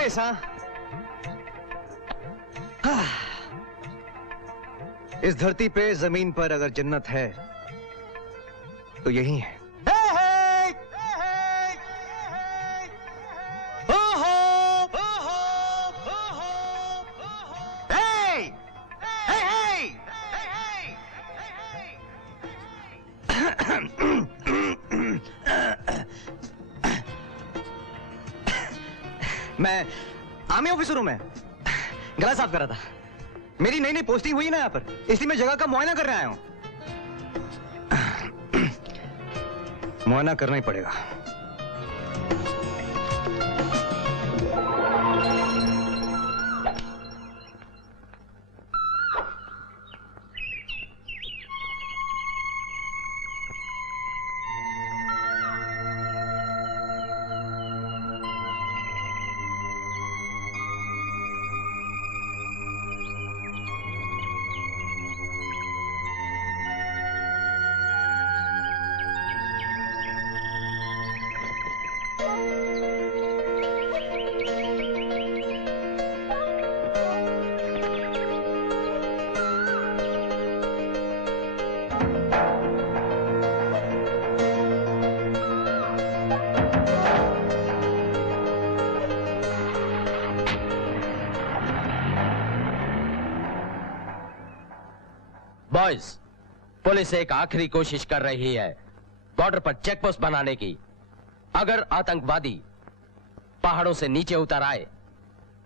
Place, हाँ? इस धरती पे, जमीन पर अगर जन्नत है तो यही है। मैं आर्मी ऑफिसर हूं। मैं गला साफ कर रहा था। मेरी नई नई पोस्टिंग हुई ना यहाँ पर, इसलिए मैं जगह का मुआयना करने आया हूं। मुआयना करना ही पड़ेगा। बॉयज, पुलिस एक आखिरी कोशिश कर रही है बॉर्डर पर चेक पोस्ट बनाने की। अगर आतंकवादी पहाड़ों से नीचे उतर आए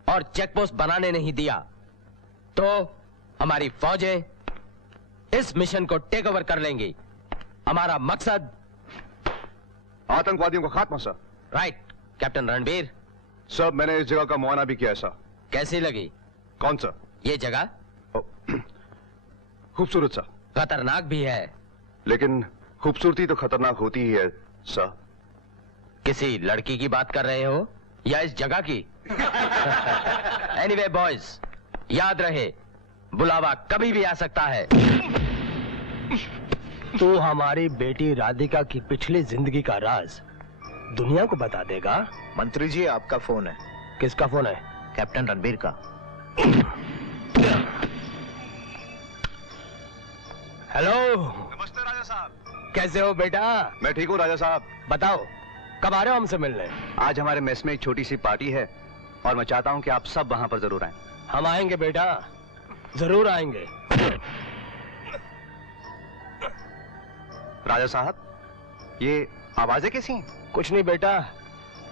और चेक पोस्ट बनाने नहीं दिया तो हमारी फौजें इस मिशन को टेक ओवर कर लेंगी। हमारा मकसद आतंकवादियों का खात्मा sir. Right captain Ranbir. Sir मैंने इस जगह का मुआयना भी किया है सर। कैसी लगी? कौन सर? ये जगह खूबसूरत सर। खतरनाक भी है। लेकिन खूबसूरती तो खतरनाक होती ही है सर। किसी लड़की की बात कर रहे हो या इस जगह की? एनीवे बॉयज, याद रहे बुलावा कभी भी आ सकता है। तू हमारी बेटी राधिका की पिछली जिंदगी का राज दुनिया को बता देगा। मंत्री जी आपका फोन है। किसका फोन है? कैप्टन रणबीर का। हेलो। नमस्ते राजा साहब। कैसे हो बेटा? मैं ठीक हूँ राजा साहब। बताओ कब आ रहे हो हमसे मिलने? आज हमारे मेस में एक छोटी सी पार्टी है और मैं चाहता हूं कि आप सब वहां पर जरूर आएं। हम आएंगे बेटा, जरूर आएंगे। राजा साहब, ये आवाजें कैसी हैं? कुछ नहीं बेटा,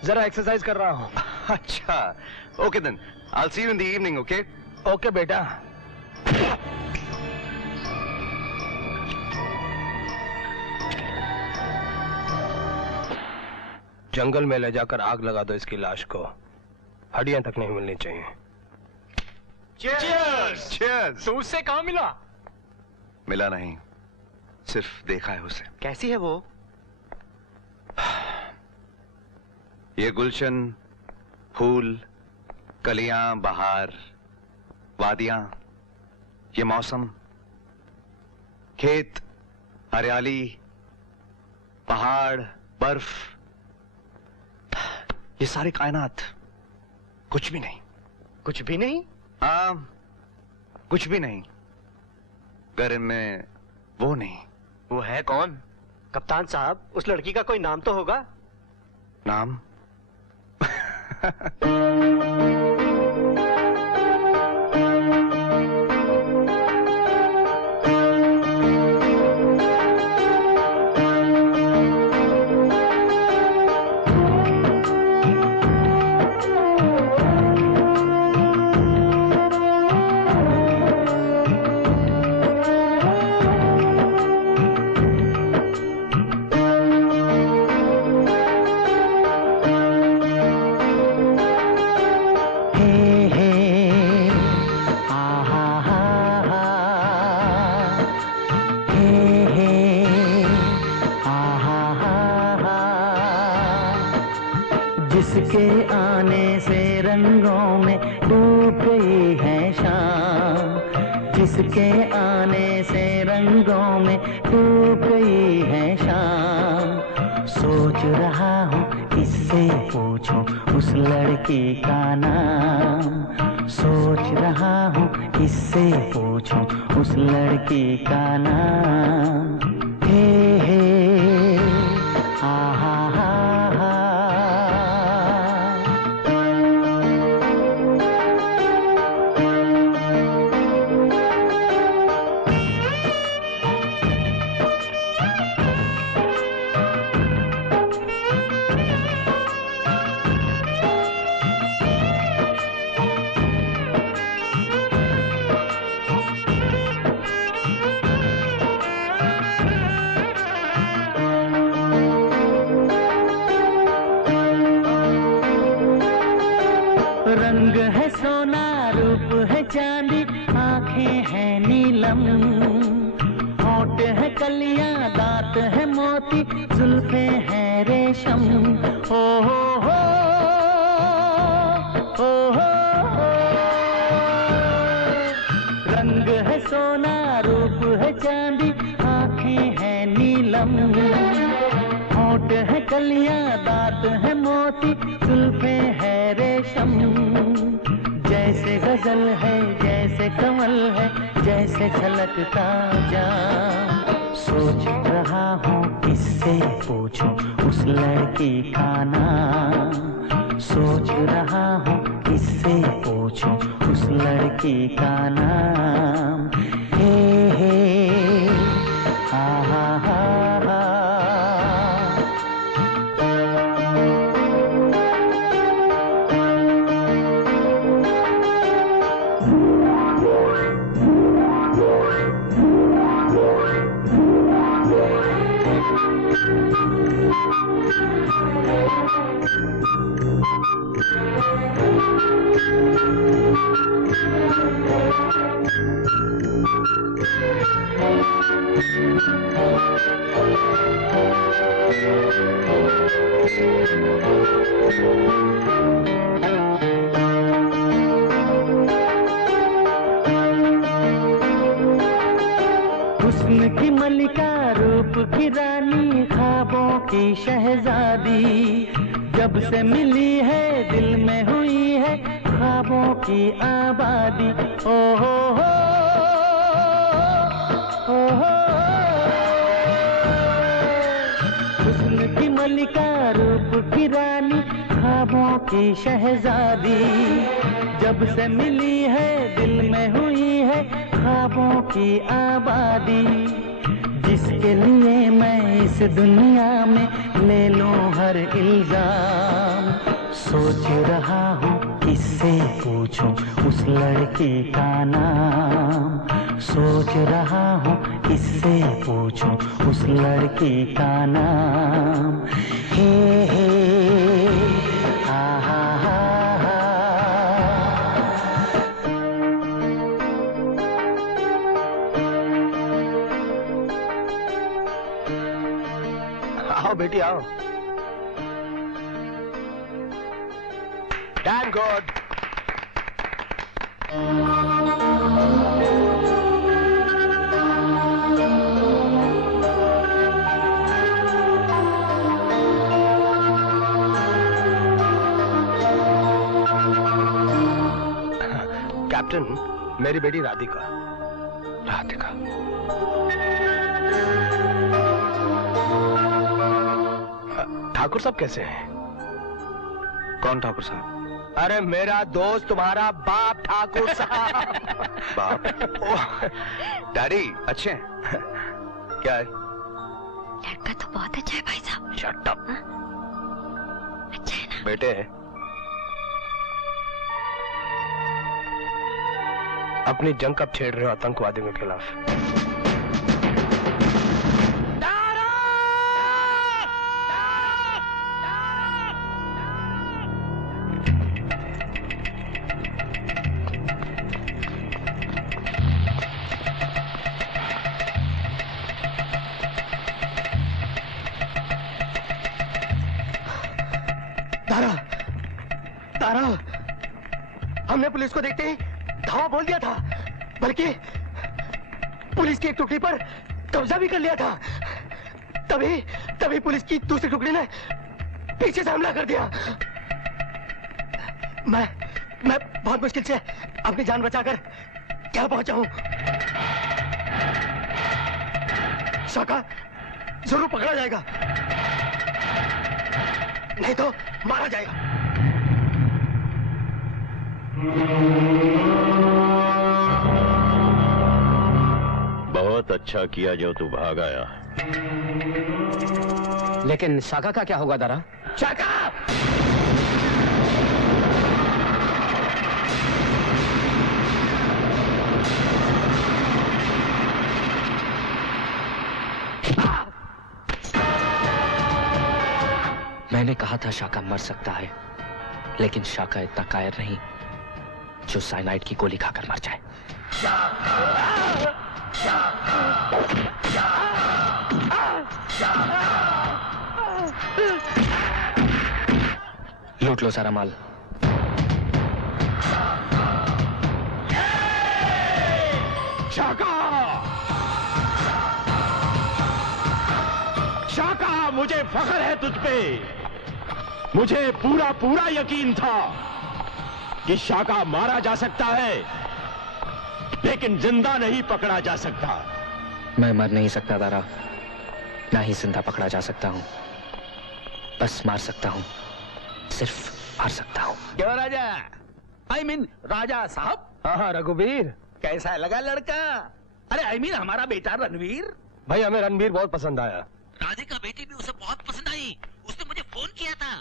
जरा एक्सरसाइज कर रहा हूँ। अच्छा, okay then, I will see you in the evening. Okay okay बेटा। जंगल में ले जाकर आग लगा दो इसकी लाश को, हड्डियां तक नहीं मिलनी चाहिए। Cheers! Cheers! तो उससे कहाँ मिला? मिला नहीं, सिर्फ देखा है उसे। कैसी है वो? ये गुलशन, फूल, कलियां, बहार, वादियां, ये मौसम, खेत, हरियाली, पहाड़, बर्फ, ये सारी कायनात कुछ भी नहीं। कुछ भी नहीं? हाँ, कुछ भी नहीं, अगर इनमें वो नहीं। वो है कौन? कप्तान साहब, उस लड़की का कोई नाम तो होगा? नाम? जिसके आने से रंगों में डूब गई है शाम, जिसके आने से रंगों में डूब गई है शाम। सोच रहा हूँ किससे पूछूं उस लड़की का नाम। सोच रहा हूँ किससे पूछूं उस लड़की का नाम। हे हा हा हा हा। रंग है सोना रूप है चांदी, आंखें हैं नीलम, होठ है कलियां दांत है मोती, जुल्फे हैं रेशम। हो हो हो हो हो हो। रंग है सोना रूप है चांदी, आंखें हैं नीलम, होठ है कलियां दांत है मोती, जुल्फे है रेशम। जैसे गजल है जैसे कमल है, जैसे छलकता जाम। सोच रहा हूँ किससे पूछूं उस लड़की का नाम। सोच रहा हूँ किससे पूछूं उस लड़की का नाम। हे हा हा हा हा। हुस्न की मलिका रूप की रानी, ख्वाबों की शहजादी, जब से मिली है दिल में हुई है ख्वाबों की आबादी। ओ हो हो हो हो। हुस्न की मलिका रूप की रानी, ख्वाबों की शहजादी, जब से मिली है दिल में हुई है ख्वाबों की आबादी। जिसके लिए मैं इस दुनिया में ले लूं हर इल्जाम। सोच रहा हूँ किससे पूछूं उस लड़की का नाम। सोच रहा हूँ किससे पूछूं उस लड़की का नाम। हे हा हा हा हा। आओ बेटी आओ। Damn good. कैप्टन, मेरी बेटी राधिका। राधिका? ठाकुर साहब कैसे हैं? कौन ठाकुर साहब? अरे मेरा दोस्त तुम्हारा बाप ठाकुर साहब। बाप? डैडी अच्छे हैं? क्या है? लड़का तो बहुत अच्छा है भाई साहब। Shut up. अच्छा है ना? बेटे अपनी जंग कब छेड़ रहे हो आतंकवादियों के खिलाफ? तारा, तारा, हमने पुलिस को देखते ही धावा बोल दिया था, बल्कि पुलिस की एक टुकड़ी पर कब्जा भी कर लिया था। तभी पुलिस की दूसरी टुकड़ी ने पीछे से हमला कर दिया। मैं बहुत मुश्किल से अपनी जान बचाकर क्या पहुंचा हूं। शाका जरूर पकड़ा जाएगा, नहीं तो मारा जाएगा। बहुत अच्छा किया जो तू भाग आया। लेकिन शाका का क्या होगा दारा? शाका! मैंने कहा था शाका मर सकता है, लेकिन शाका इतना कायर नहीं जो साइनाइड की गोली खाकर मर जाए। लूट लो सारा माल। शाका! शाका, मुझे फख्र है तुझ पे। मुझे पूरा यकीन था कि शाका मारा जा सकता है, लेकिन जिंदा नहीं पकड़ा जा सकता। मैं मर नहीं सकता दारा, ना ही जिंदा पकड़ा जा सकता हूं। बस मार सकता हूं, सिर्फ मार सकता हूं। क्यों राजा? I mean, राजा साहब, हाँ रघुवीर, कैसा लगा लड़का? अरे I mean, हमारा बेटा रणवीर। भाई हमें रणवीर बहुत पसंद आया। राधिका बेटी भी उसे बहुत पसंद आई, उसने मुझे फोन किया था।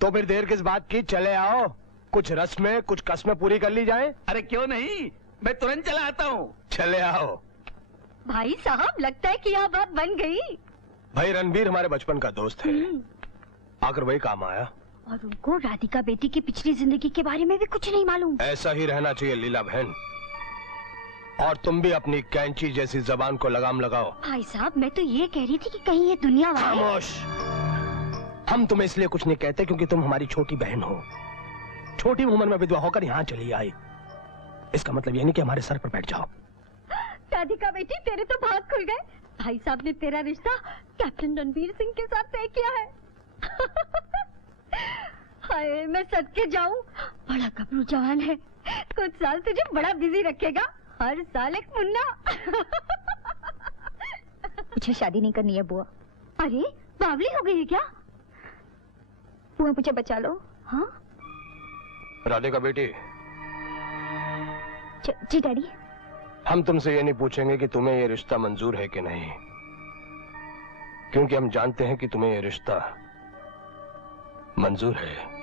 तो फिर देर किस बात की, चले आओ, कुछ रस्में कुछ कस्में पूरी कर ली जाए। अरे क्यों नहीं, मैं तुरंत चला आता हूँ। चले आओ। भाई साहब, लगता है कि यह बात बन गई। भाई रणवीर हमारे बचपन का दोस्त है, आकर वही काम आया। और उनको राधिका बेटी की पिछली जिंदगी के बारे में भी कुछ नहीं मालूम। ऐसा ही रहना चाहिए लीला बहन। और तुम भी अपनी कैंची जैसी जबान को लगाम लगाओ। भाई साहब, मैं तो ये कह रही थी कि कहीं ये दुनिया वाले। खामोश। हम तुम्हें इसलिए कुछ नहीं कहते क्योंकि तुम हमारी छोटी बहन हो। छोटी उम्र में विधवा होकर यहाँ चली आई, इसका मतलब ये नहीं कि हमारे सर पर बैठ जाओ। राधिका बेटी, तेरे तो भाग खुल गए। भाई साहब ने तेरा रिश्ता कैप्टन रणवीर सिंह के साथ तय किया है। हाय, मैं सच के जाऊं, बड़ा गबरू जवान है, कुछ साल तुझे बड़ा बिजी रखेगा, हर साल एक मुन्ना। मुझे शादी नहीं करनी है बुआ। अरे बावली हो गई है क्या? बुआ मुझे बचा लो। हाँ राधिका बेटी, जी डैडी। हम तुमसे ये नहीं पूछेंगे कि तुम्हें ये रिश्ता मंजूर है कि नहीं, क्योंकि हम जानते हैं कि तुम्हें ये रिश्ता मंजूर है।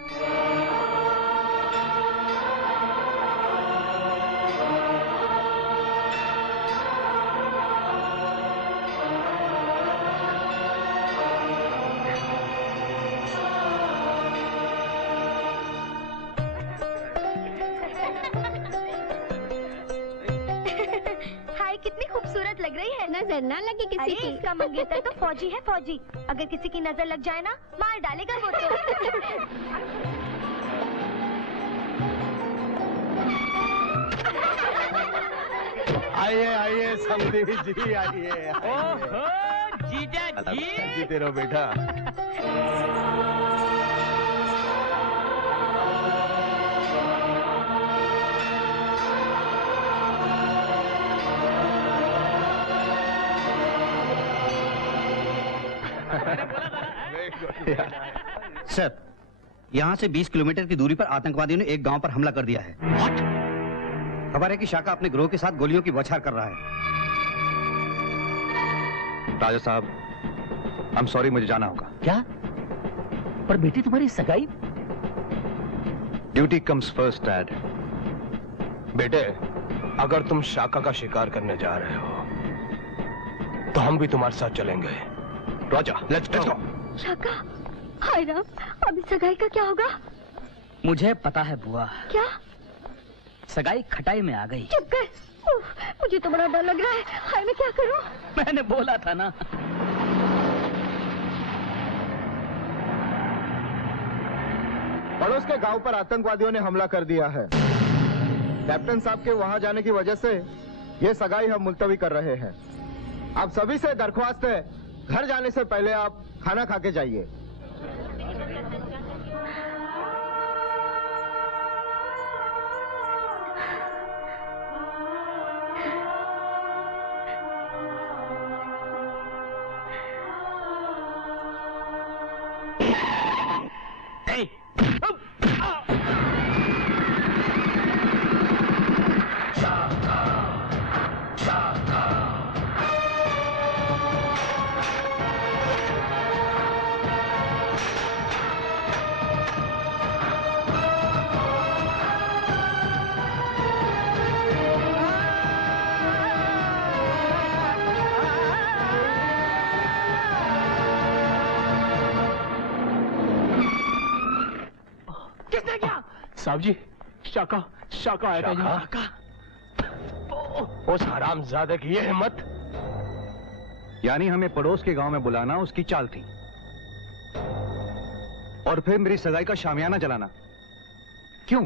कितनी खूबसूरत लग रही है। नजर ना लगे किसी की। इसका मंगेतर तो फौजी है, फौजी। अगर किसी की नजर लग जाए ना, मार डालेगा वो तो। आइए आइए समधी जी, आइए। ओहो जीजा जी, जीते रहो बेटा। सर, यहाँ से 20 किलोमीटर की दूरी पर आतंकवादियों ने एक गांव पर हमला कर दिया है। खबर है कि शाका अपने ग्रोह के साथ गोलियों की बौछार कर रहा है। राजा साहब, आई एम सॉरी, मुझे जाना होगा। क्या? पर बेटी तुम्हारी सगाई? Duty comes first dad. बेटे, अगर तुम शाका का शिकार करने जा रहे हो तो हम भी तुम्हारे साथ चलेंगे। राजा, लेट्स गो। शाका, हाय राम, अभी सगाई का क्या होगा? मुझे पता है बुआ। क्या? सगाई खटाई में आ गई। चुप कर। मुझे तो बड़ा डर लग रहा है। हाय, मैं क्या करूं? मैंने बोला था ना। पड़ोस के गांव पर आतंकवादियों ने हमला कर दिया है। कैप्टन साहब के वहां जाने की वजह से ये सगाई हम मुलतवी कर रहे हैं। आप सभी से दरख्वास्त है, घर जाने से पहले आप खाना खा के जाइए। साहब जी, शाका शाका आया था यहाँ। उस हरामजादे की ये हिम्मत। यानी हमें पड़ोस के गांव में बुलाना उसकी चाल थी, और फिर मेरी सगाई का शामियाना जलाना। क्यों?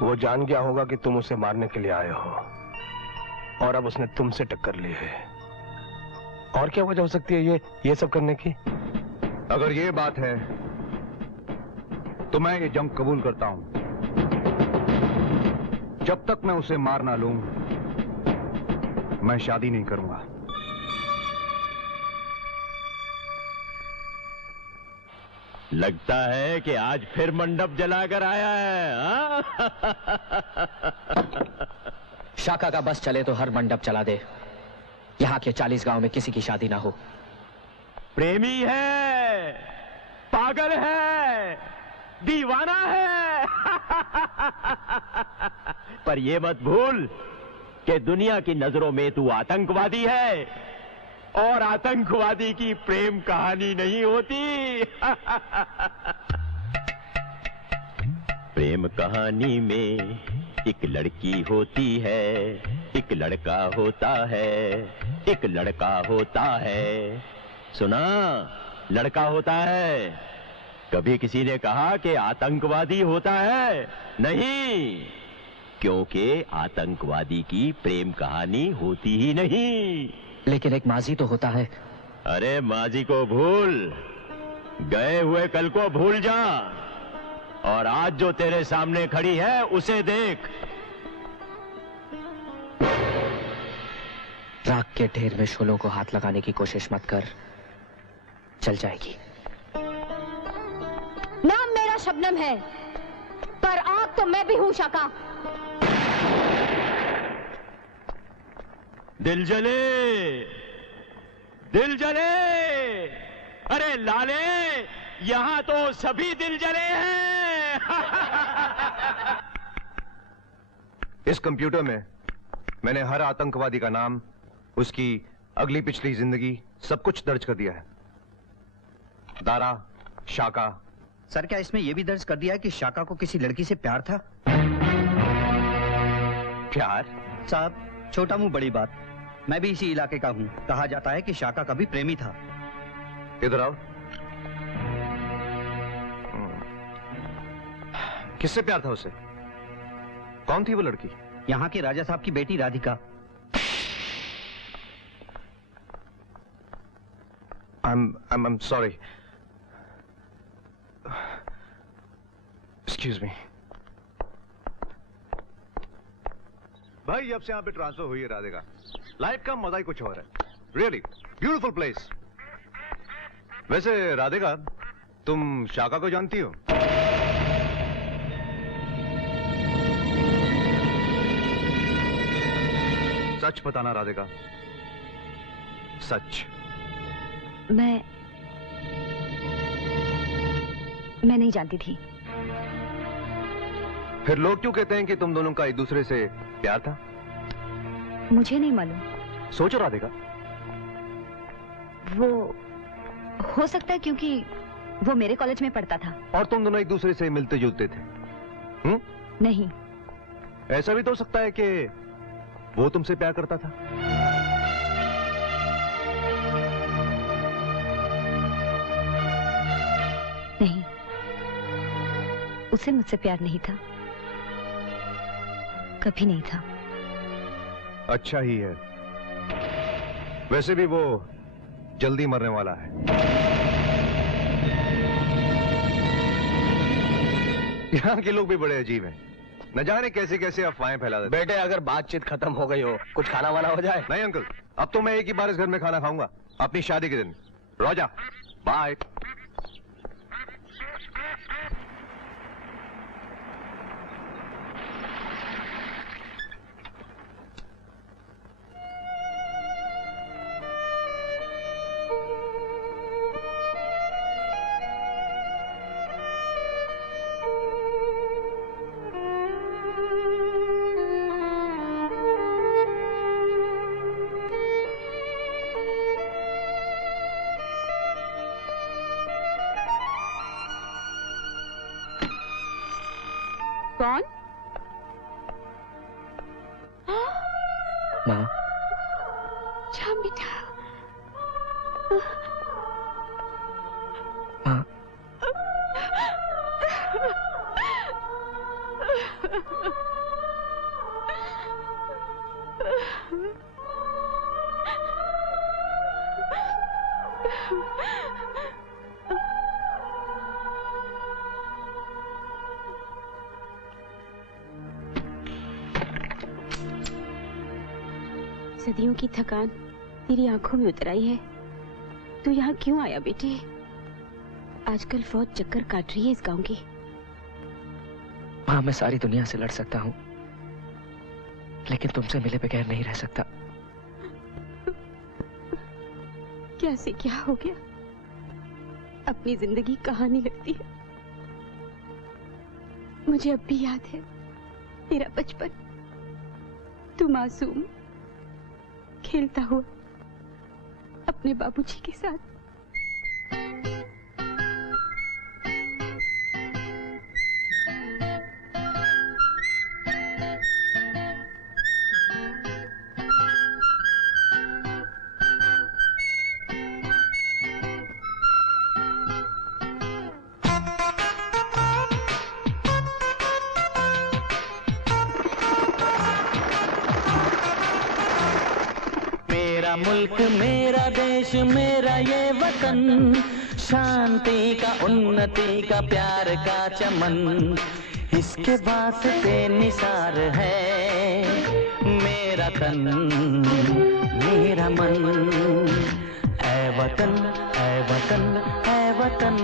वो जान गया होगा कि तुम उसे मारने के लिए आए हो, और अब उसने तुमसे टक्कर ली है। और क्या वजह हो सकती है ये सब करने की? अगर ये बात है तो मैं ये जंग कबूल करता हूं। जब तक मैं उसे मार ना लूं, मैं शादी नहीं करूंगा। लगता है कि आज फिर मंडप जलाकर आया है, हाँ? शाका का बस चले तो हर मंडप चला दे। यहाँ के 40 गांव में किसी की शादी ना हो। प्रेमी है, पागल है, दीवाना है। पर ये मत भूल कि दुनिया की नजरों में तू आतंकवादी है, और आतंकवादी की प्रेम कहानी नहीं होती। प्रेम कहानी में एक लड़की होती है, एक लड़का होता है, एक लड़का होता है। सुना, लड़का होता है। कभी किसी ने कहा कि आतंकवादी होता है? नहीं, क्योंकि आतंकवादी की प्रेम कहानी होती ही नहीं। लेकिन एक माजी तो होता है। अरे माजी को भूल, गए हुए कल को भूल जा, और आज जो तेरे सामने खड़ी है उसे देख। राख के ढेर में शोलों को हाथ लगाने की कोशिश मत कर, चल जाएगी। नाम मेरा शबनम है, पर आग तो मैं भी हूं शाका। दिल जले, दिल जले, अरे लाले, यहां तो सभी दिल जले हैं। इस कंप्यूटर में मैंने हर आतंकवादी का नाम, उसकी अगली पिछली जिंदगी, सब कुछ दर्ज कर दिया है। दारा, शाका। सर, क्या इसमें यह भी दर्ज कर दिया है कि शाका को किसी लड़की से प्यार था? प्यार? साहब, छोटा मुंह बड़ी बात। मैं भी इसी इलाके का हूँ। कहा जाता है कि शाका का भी प्रेमी था। इधर आओ। किससे प्यार था उसे? कौन थी वो लड़की? यहाँ के राजा साहब की बेटी Radhika. I'm sorry. Excuse me. भाई, जब से यहाँ पे ट्रांसफर हुई है राधिका, लाइफ का मजा ही कुछ और है। Really beautiful place. वैसे राधिका, तुम शाका को जानती हो? सच बताना राधिका, सच। मैं नहीं जानती थी। फिर लोग क्यों कहते हैं कि तुम दोनों का एक दूसरे से प्यार था? मुझे नहीं मालूम। सोचो राधिका। वो हो सकता है क्योंकि वो मेरे कॉलेज में पढ़ता था। और तुम दोनों एक दूसरे से मिलते जुलते थे? नहीं। ऐसा भी तो हो सकता है कि वो तुमसे प्यार करता था। नहीं, उसे मुझसे प्यार नहीं था, कभी नहीं था। अच्छा ही है। वैसे भी वो जल्दी मरने वाला है। यहाँ के लोग भी बड़े अजीब हैं। न जाने कैसे कैसे अफवाहें फैला देते। बेटे, अगर बातचीत खत्म हो गई हो, कुछ खाना वाना हो जाए। नहीं अंकल, अब तो मैं एक ही बार इस घर में खाना खाऊंगा, अपनी शादी के दिन। रोजा, बाय। कौन? माँ। श्याम बेटा। माँ। सदियों की थकान तेरी आंखों में उतर आई है। तू यहाँ क्यों आया बेटे? आजकल फौज चक्कर काट रही है इस गांव की। माँ, मैं सारी दुनिया से लड़ सकता हूँ, लेकिन तुमसे मिले बगैर नहीं रह सकता। क्या से क्या हो गया? अपनी जिंदगी कहानी लगती है। मुझे अब भी याद है तेरा बचपन। तू मासूम खेलता हुआ अपने बाबूजी के साथ। मेरा मुल्क मेरा देश मेरा ये वतन, शांति का उन्नति का प्यार का चमन, इसके वास्ते निसार है मेरा तन मेरा मन। ऐ वतन ऐ वतन ऐ वतन,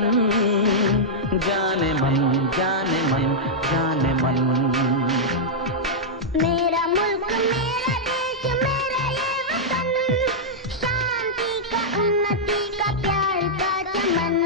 जाने मन जाने मन जाने मन। मेरा मुल्क मेरा देश मेरा ये वतन, शांति का उन्नति का प्यार का चमन।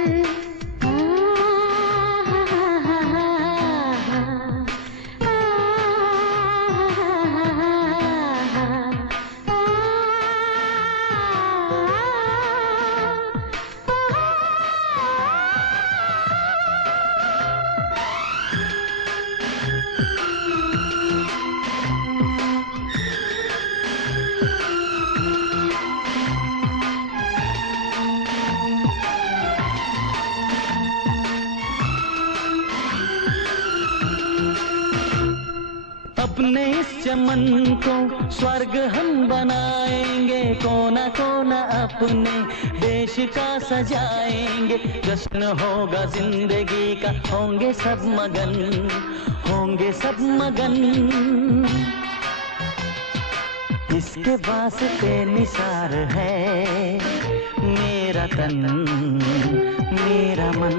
अपने इस चमन को स्वर्ग हम बनाएंगे, कोना कोना अपने देश का सजाएंगे। जश्न होगा जिंदगी का, होंगे सब मगन होंगे सब मगन। इसके वास्ते निसार है मेरा तन मेरा मन।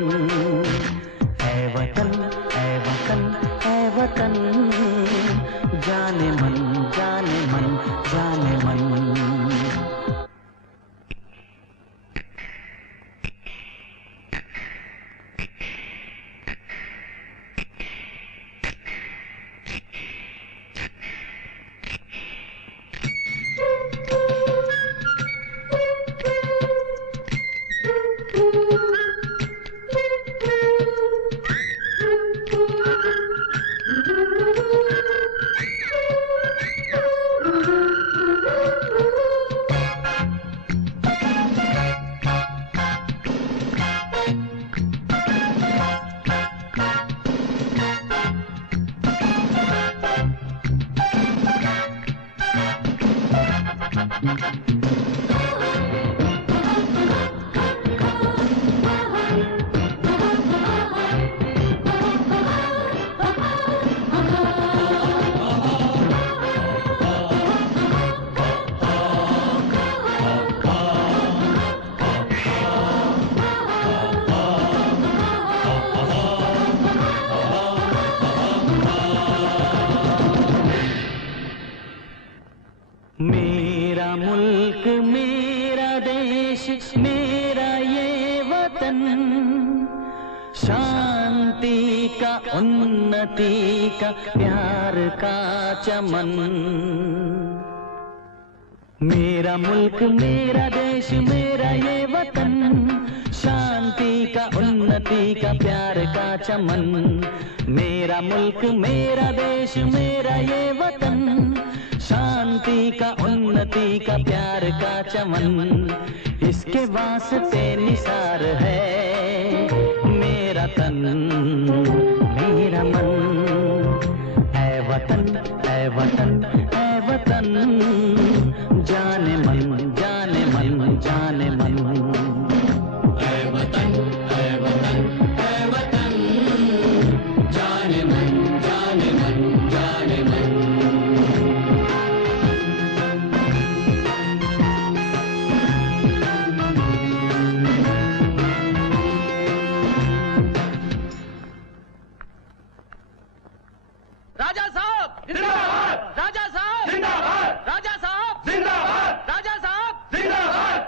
ऐ वतन ऐ वतन ऐ वतन, जाने मन जाने मन जाने मन। मेरा मुल्क मेरा देश मेरा ये वतन, शांति का उन्नति का प्यार का चमन। मेरा मुल्क मेरा देश मेरा ये वतन, शांति का उन्नति का प्यार का चमन, मेरा मुल्क मेरा देश मेरा ये वतन, शांति का उन्नति का प्यार का चमन, इसके वास्ते निसार है मेरा तन मेरा मन। ऐ वतन ऐ वतन ऐ वतन, जाने मन जाने मन जाने मन। ऐ वतन ऐ वतन ऐ वतन, जाने मन जाने मन जाने मन। राजा साहब जिंदाबाद, राजा साहब जिंदाबाद, राजा साहब जिंदाबाद, राजा साहब जिंदाबाद।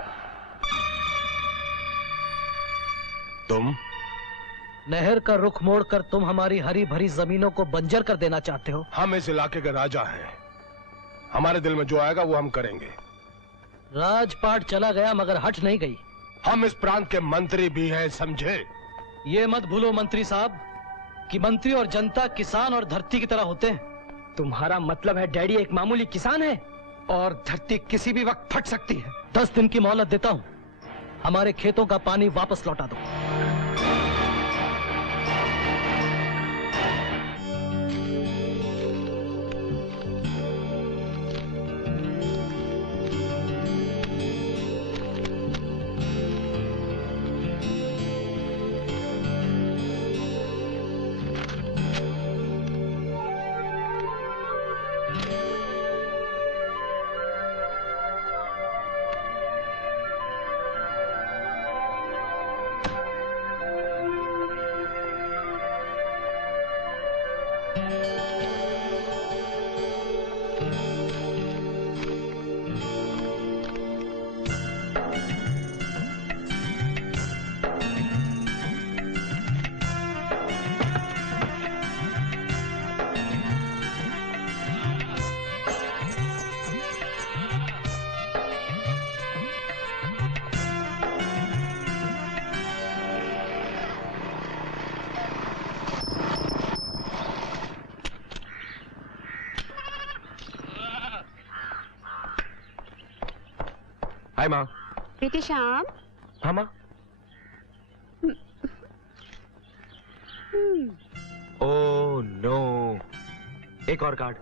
तुम नहर का रुख मोड़कर तुम हमारी हरी भरी जमीनों को बंजर कर देना चाहते हो? हम इस इलाके के राजा हैं, हमारे दिल में जो आएगा वो हम करेंगे। राजपाट चला गया मगर हट नहीं गई। हम इस प्रांत के मंत्री भी हैं, समझे? ये मत भूलो मंत्री साहब कि मंत्री और जनता किसान और धरती की तरह होते हैं। तुम्हारा मतलब है डैडी एक मामूली किसान है और धरती किसी भी वक्त फट सकती है। 10 दिन की मोहलत देता हूँ, हमारे खेतों का पानी वापस लौटा दो। हाय माँ। बेटे श्याम। हाँ माँ। ओह नो, एक और कार्ड।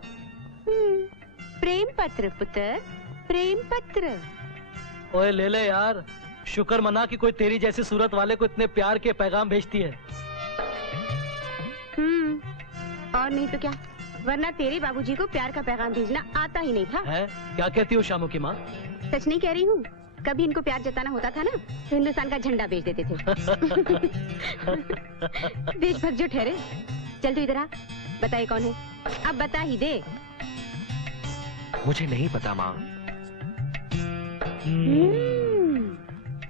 प्रेम पत्र पुत्र, प्रेम पत्र। ओए ले ले यार, शुक्र मना कि कोई तेरी जैसी सूरत वाले को इतने प्यार के पैगाम भेजती है। और नहीं तो क्या, वरना तेरे बाबूजी को प्यार का पैगाम भेजना आता ही नहीं था। है? क्या कहती हो शामू की माँ? सच नहीं कह रही हूँ, कभी इनको प्यार जताना होता था ना तो हिंदुस्तान का झंडा भेज देते थे। देशभक्त जो ठहरे। चल तू इधर आ, बताइए कौन है, अब बता ही दे। मुझे नहीं पता माँ।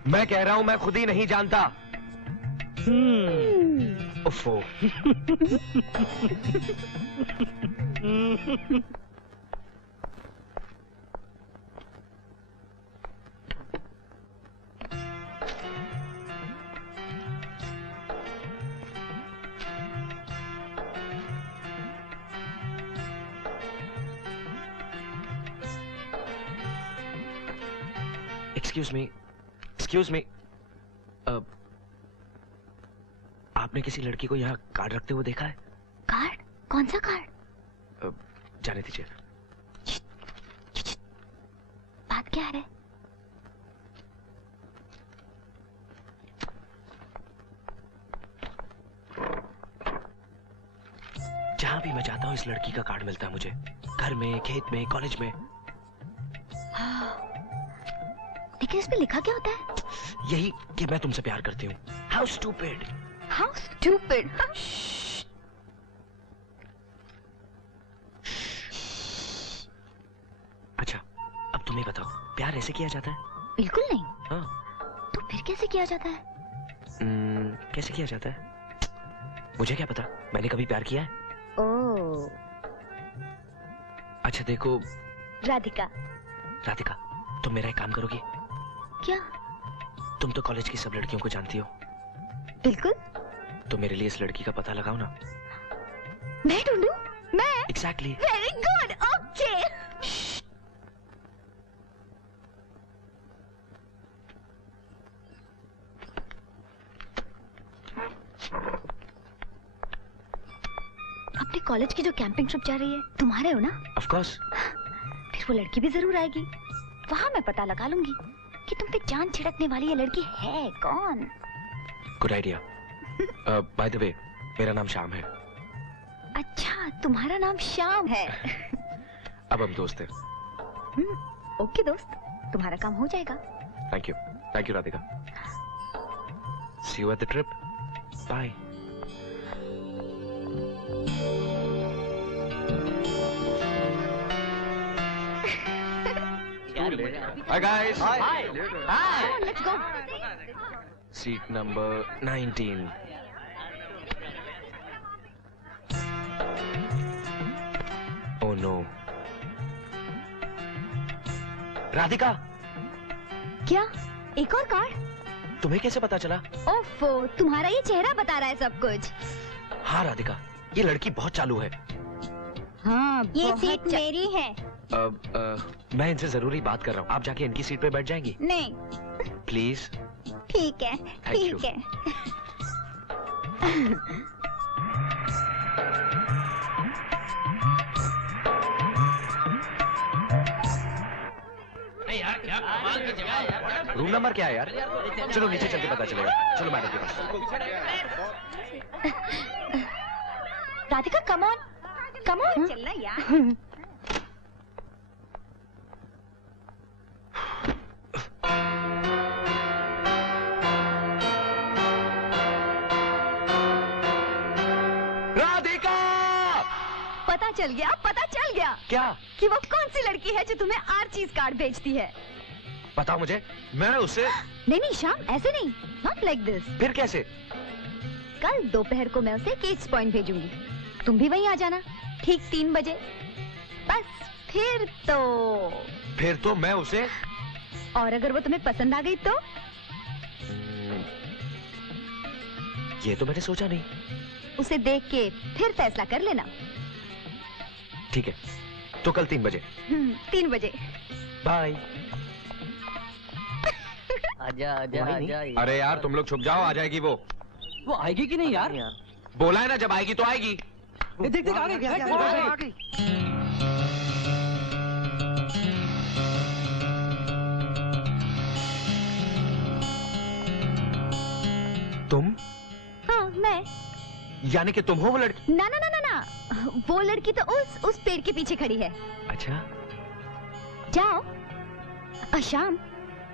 मैं कह रहा हूँ मैं खुद ही नहीं जानता। उफ़ो। एक्सक्यूज मी, आपने किसी लड़की को यहाँ कार्ड रखते हुए देखा है? कार्ड? कौन सा कार्ड? जाने दीजिए। बात क्या है? जहाँ भी मैं जाता हूँ इस लड़की का कार्ड मिलता है मुझे, घर में, खेत में, कॉलेज में। लेकिन इसमें लिखा क्या होता है? यही कि मैं तुमसे प्यार करती हूँ। How stupid! How stupid! अच्छा, अब तुम ही बताओ, प्यार ऐसे किया जाता है? बिल्कुल नहीं। हाँ। तो फिर कैसे किया जाता है? कैसे किया जाता है? मुझे क्या पता, मैंने कभी प्यार किया है? ओह। अच्छा देखो राधिका, तुम मेरा एक काम करोगी? क्या? तुम तो कॉलेज की सब लड़कियों को जानती हो। बिल्कुल। तो मेरे लिए इस लड़की का पता लगाओ ना। मैं ढूंढूं? मैं? एग्जैक्टली। Very good, okay. अपने कॉलेज की जो कैंपिंग ट्रिप जा रही है, तुम्हारे हो ना? Of course. फिर वो लड़की भी जरूर आएगी। वहां मैं पता लगा लूंगी कि तुम पे जान छिड़कने वाली ये लड़की है कौन। Good idea. By the way, मेरा नाम श्याम है। अच्छा, तुम्हारा नाम श्याम है। अब हम दोस्त हैं। ओके दोस्त, तुम्हारा काम हो जाएगा। Thank you Radhika. See you at the trip. Bye. Hi guys. Hi. Let's go. Seat number 19. Oh no. Radhika. क्या? एक और कार्ड? तुम्हें कैसे पता चला? ओफो, तुम्हारा ये चेहरा बता रहा है सब कुछ। हाँ राधिका, ये लड़की बहुत चालू है। हाँ, ये सीट मेरी है। मैं इनसे जरूरी बात कर रहा हूँ। आप जाके इनकी सीट पे बैठ जाएंगी? नहीं। प्लीज। ठीक है, ठीक है। रूम नंबर क्या है यार? चलो नीचे चल के पता चलेगा। चलो मैडम के पास। Radhika, come on, come on. चलना यार। पता चल गया। क्या? कि वो कौन सी लड़की है जो तुम्हें आर्चीज कार्ड भेजती है। बताओ मुझे, मैं उसे। नहीं श्याम, ऐसे नहीं, नॉट लाइक दिस। फिर कैसे? कल दोपहर को मैं उसे केट्स पॉइंट भेजूंगी। तुम भी वहीं आ जाना, ठीक 3 बजे। बस फिर तो मैं उसे। और अगर वो तुम्हें पसंद आ गई तो? ये तो मैंने सोचा नहीं। उसे देख के फिर फैसला कर लेना। ठीक है, तो कल 3 बजे। 3 बजे। बाय। आजा। अरे यार तुम लोग छुप जाओ, आ जाएगी वो। वो आएगी कि नहीं यार? बोला है ना, जब आएगी तो आएगी। देख आ गई। तुम? हाँ, मैं। यानी कि तुम हो वो लड़की? ना, वो लड़की तो उस पेड़ के पीछे खड़ी है। अच्छा, जाओ। श्याम,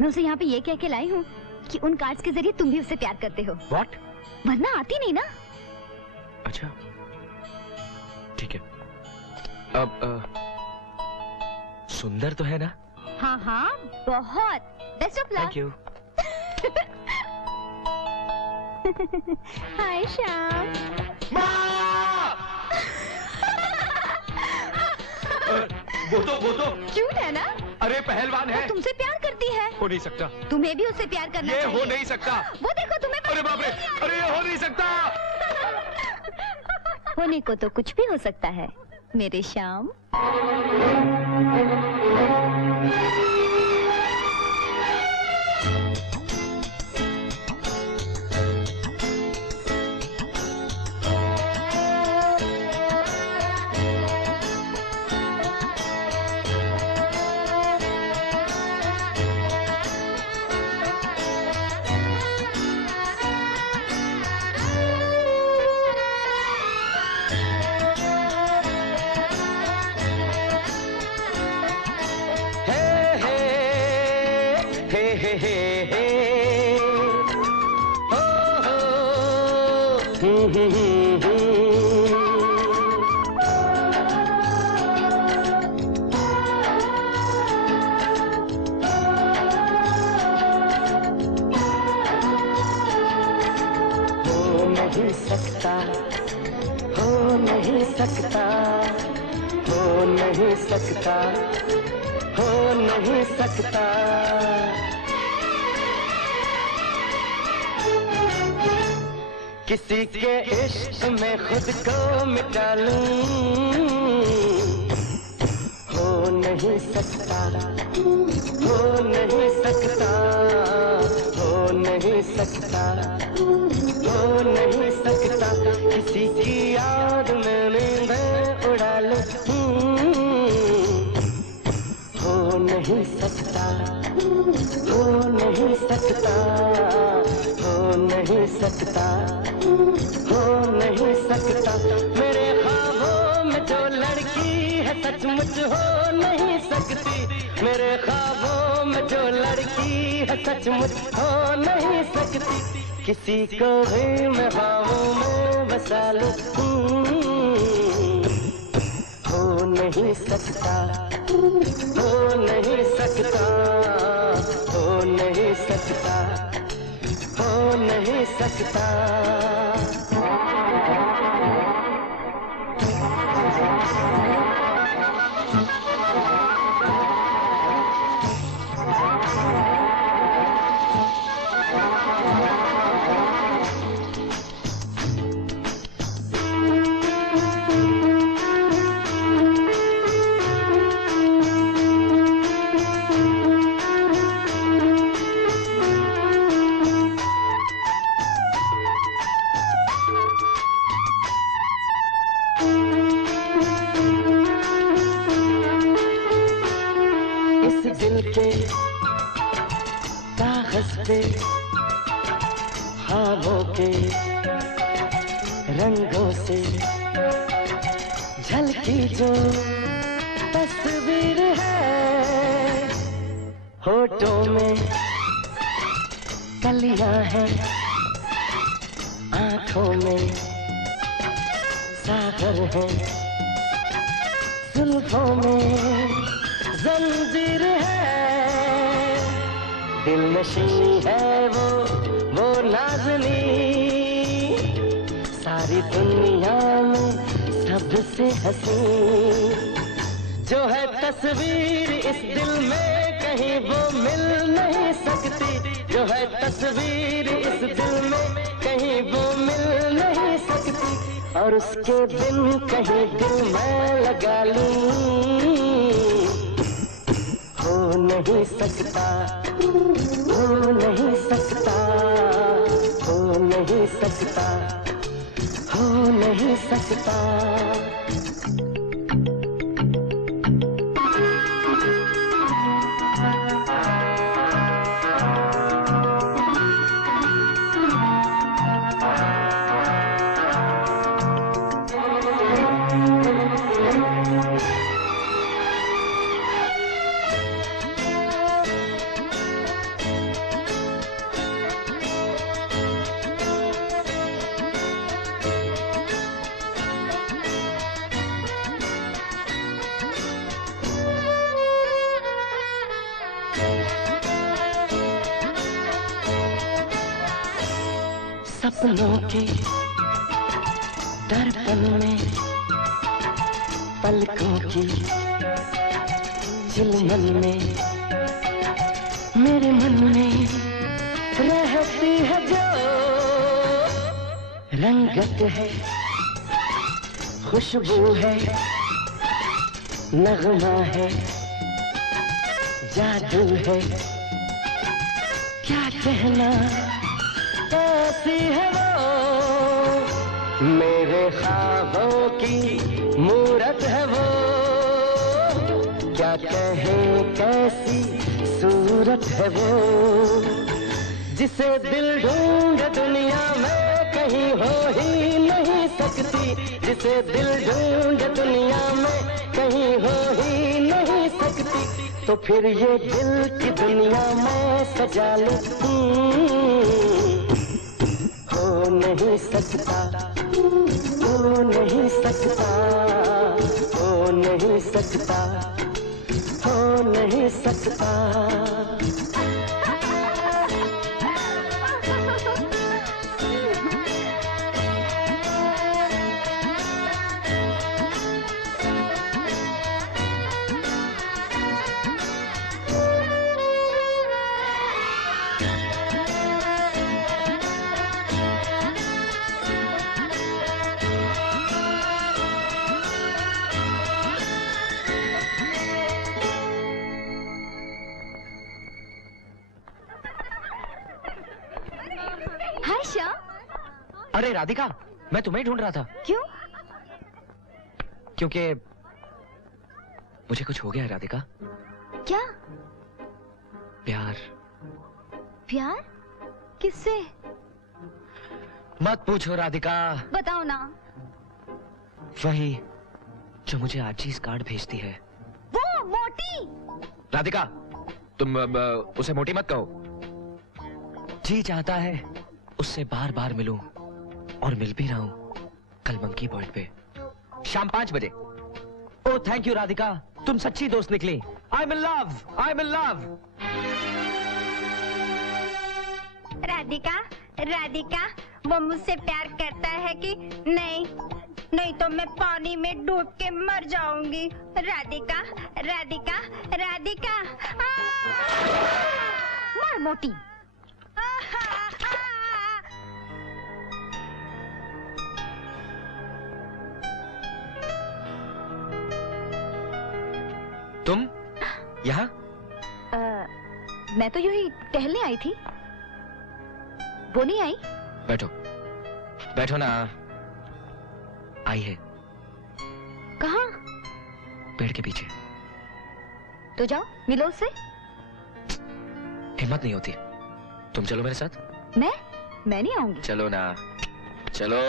मैं उसे यहाँ पे ये कह के लाई हूँ कि उन कार्ड्स के जरिए तुम भी उससे प्यार करते हो। What? वरना आती नहीं ना। अच्छा, ठीक है। अब सुंदर तो है ना? हाँ, बहुत। Best of luck. Thank you. Hi Shyam. वो तो क्यूट है ना? अरे पहलवान है। वो तुमसे प्यार करती है। हो नहीं सकता। तुम्हें भी उससे प्यार करना चाहिए। ये हो नहीं सकता। वो देखो तुम्हें। अरे बाप रे, अरे ये हो नहीं सकता। होने को तो कुछ भी हो सकता है मेरे श्याम। किसी के इश्क में खुद को मिटा लूं, हो नहीं सकता, हो नहीं सकता, हो नहीं सकता, हो नहीं सकता, किसी की याद में नींदें उड़ा लूं, हो नहीं सकता, हो नहीं सकता, हो नहीं सकता, हो नहीं सकता, मेरे ख्वाबों में जो लड़की है सचमुच हो नहीं सकती, मेरे ख्वाबों में जो लड़की है सचमुच हो नहीं सकती, किसी को भी मैं ख्वाबों में बसा लूं, हो नहीं सकता, हो नहीं सकता, हो नहीं सकता, हो नहीं सकता। ख्वाबों के रंगों से झलकी जो तस्वीर है, होठों में कलियां हैं, आंखों में सागर है, जुल्फों में जंजीर है, दिल नशी है वो नाज़नी, सारी दुनिया में सबसे हंसी, जो है तस्वीर इस दिल में कहीं वो मिल नहीं सकती, जो है तस्वीर इस दिल में कहीं वो मिल नहीं सकती, और उसके बिन कहीं दिल मैं लगा लूं, हो नहीं सकता, हो नहीं सकता, हो नहीं सकता, हो नहीं सकता। सपनों के दर्पण में पलकों की चिलमन में मेरे मन में रहती है जो रंगत है, खुशबू है, नगमा है, जादू है, क्या कहना कैसी है वो, मेरे ख्वाबों की मूरत है वो, क्या कहें कैसी सूरत है वो, जिसे दिल ढूंढे दुनिया में कहीं हो ही नहीं सकती, जिसे दिल ढूंढे दुनिया में कहीं हो ही नहीं सकती, तो फिर ये दिल की दुनिया में सजा लूं, हो नहीं सकता, हो नहीं सकता, हो नहीं सकता, हो नहीं सकता। श्याम। अरे राधिका, मैं तुम्हें ढूंढ रहा था। क्यों? क्योंकि मुझे कुछ हो गया है राधिका। क्या? प्यार। प्यार? किससे? मत पूछो राधिका। बताओ ना। वही जो मुझे आजीज कार्ड भेजती है। वो मोटी। राधिका, तुम उसे मोटी मत कहो। जी चाहता है उससे बार बार मिलूं और मिल भी रहा हूं कल मंकी पॉइंट पे शाम 5 बजे। ओह थैंक यू राधिका, तुम सच्ची दोस्त निकली। I am in love, I am in love. Radhika, Radhika, वो मुझसे प्यार करता है कि नहीं? नहीं तो मैं पानी में डूब के मर जाऊंगी। राधिका, राधिका, राधिका। मार मोटी। तुम यहाँ? मैं तो यूं ही टहलने आई थी। वो नहीं आई? बैठो, बैठो ना। आई है। कहाँ? पेड़ के पीछे। तो जाओ मिलो उससे। हिम्मत नहीं होती। तुम चलो मेरे साथ। मैं नहीं आऊंगी। चलो ना, चलो।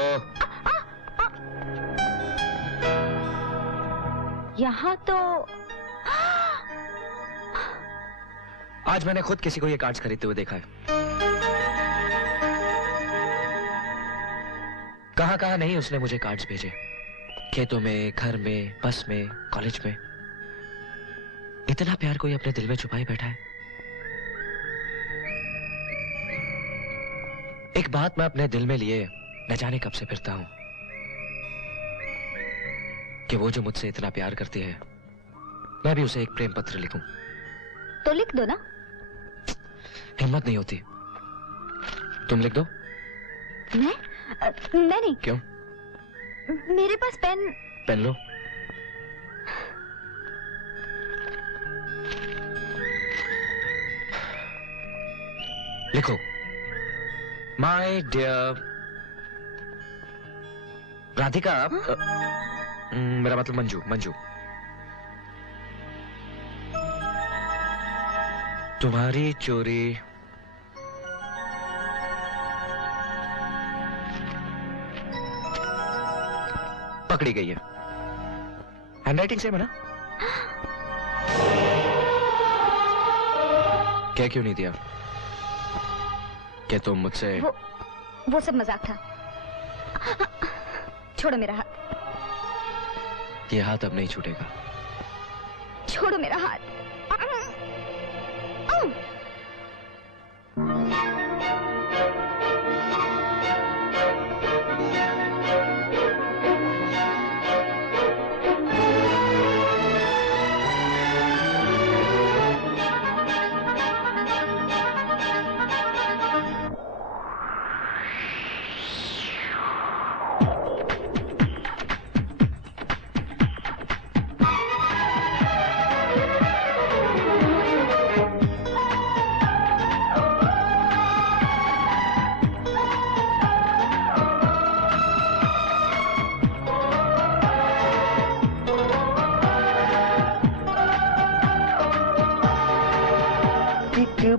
यहाँ तो आज मैंने खुद किसी को ये कार्ड्स खरीदते हुए देखा है। कहां कहां नहीं उसने मुझे कार्ड्स भेजे। खेतों में, घर में, बस में, कॉलेज में। इतना प्यार कोई अपने दिल में छुपाए बैठा है। एक बात मैं अपने दिल में लिए न जाने कब से फिरता हूं कि वो जो मुझसे इतना प्यार करती है, मैं भी उसे एक प्रेम पत्र लिखूं। तो लिख दो ना। हिम्मत नहीं होती। तुम लिख दो। मैं नहीं। क्यों? मेरे पास पेन। पेन लो। लिखो, माय डियर राधिका। मेरा मतलब मंजू। मंजू, तुम्हारी चोरी पकड़ी गई है। हैंडराइटिंग सेम है ना? क्या क्यों नहीं दिया? क्या तुम मुझसे? वो सब मजाक था। छोड़ो मेरा हाथ। ये हाथ अब नहीं छूटेगा। छोड़ो मेरा हाथ।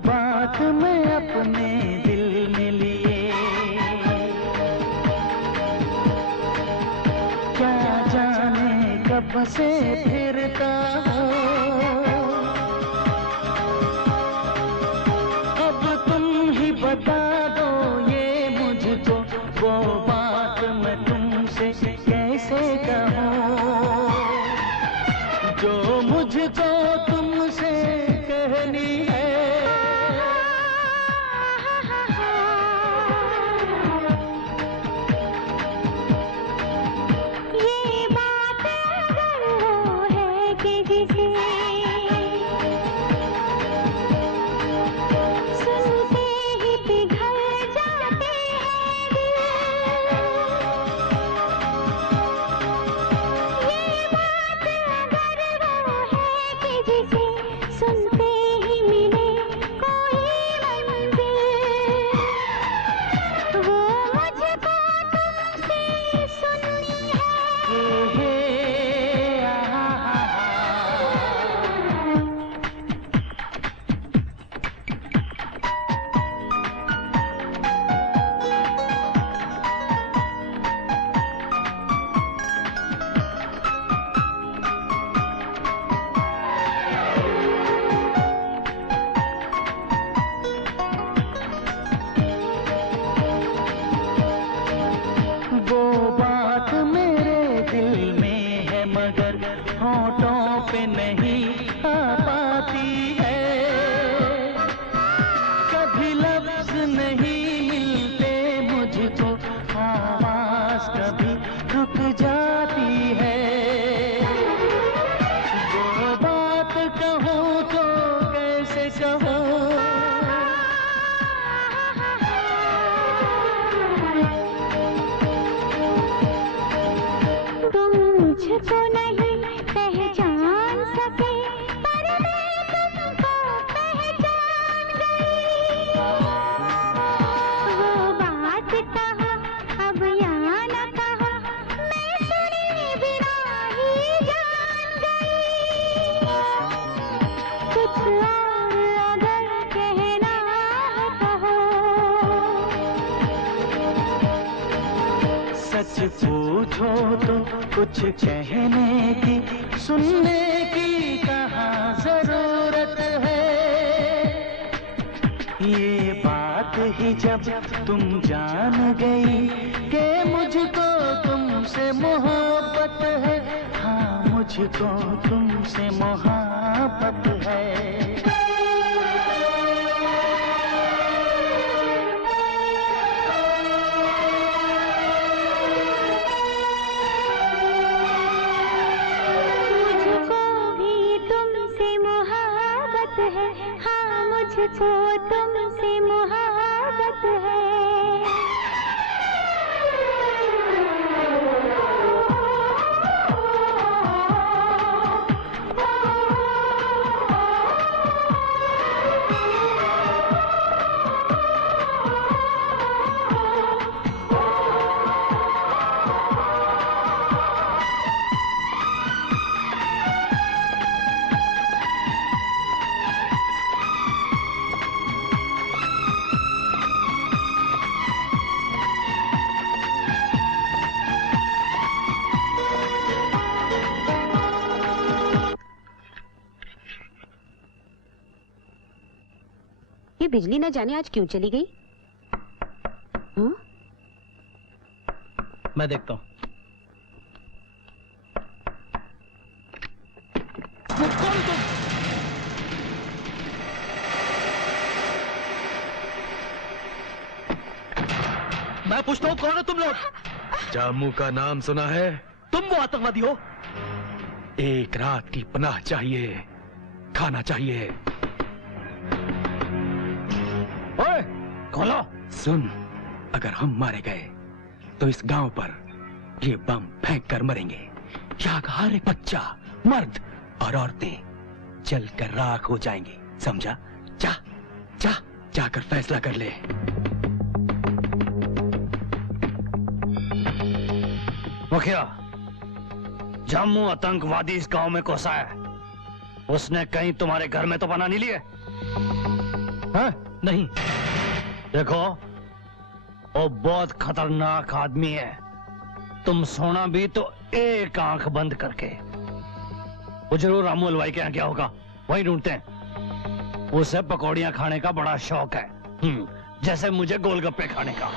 बात मैं अपने दिल में लिए, क्या जाने कब से फिरता हो। अब तुम ही बता दो ये मुझको, वो बात मैं तुमसे कैसे कहूँ जो मुझको तुमसे कहनी है। ये बात अगर वो है कि जिस नहीं मिलते मुझको, आवाज कभी रुक जाती है। वो बात कहूँ तो कैसे कहूँ, तुम मुझको नहीं पहचान सके, पर मैं तुमको पहचान गई। वो बात कहो अब यहाँ न कहो, मैं सुने बिना ही जान गई। कुछ और अगर कहना है कहो। सच पूछो तो कुछ कहने की, सुनने की कहाँ जरूरत है। ये बात ही जब तुम जान गई कि मुझको तुमसे मोहब्बत है, हाँ मुझको तुमसे मोहब्बत है। है, हाँ मुझको तुमसे मोहब्बत है। ये बिजली न जाने आज क्यों चली गई? हाँ? मैं देखता हूँ। कौन तुम? मैं पूछता हूँ कौन हो तुम लोग? जामू का नाम सुना है? तुम वो आतंकवादी हो? एक रात की पनाह चाहिए, खाना चाहिए। ओए, खोलो। सुन, अगर हम मारे गए तो इस गांव पर ये बम फेंक कर मरेंगे। यहाँ का हर एक बच्चा, मर्द और औरतें जलकर राख हो जाएंगे, समझा? जा, जा, जाकर फैसला कर ले। मुखिया, जम्मू आतंकवादी इस गांव में घुसा है। उसने कहीं तुम्हारे घर में तो पनाह नहीं ली है? नहीं। देखो, वो बहुत खतरनाक आदमी है। तुम सोना भी तो एक आंख बंद करके। वो जरूर रामू हलवाई के यहाँ गया होगा, वही ढूंढते हैं। उसे पकौड़ियां खाने का बड़ा शौक है, जैसे मुझे गोलगप्पे खाने का।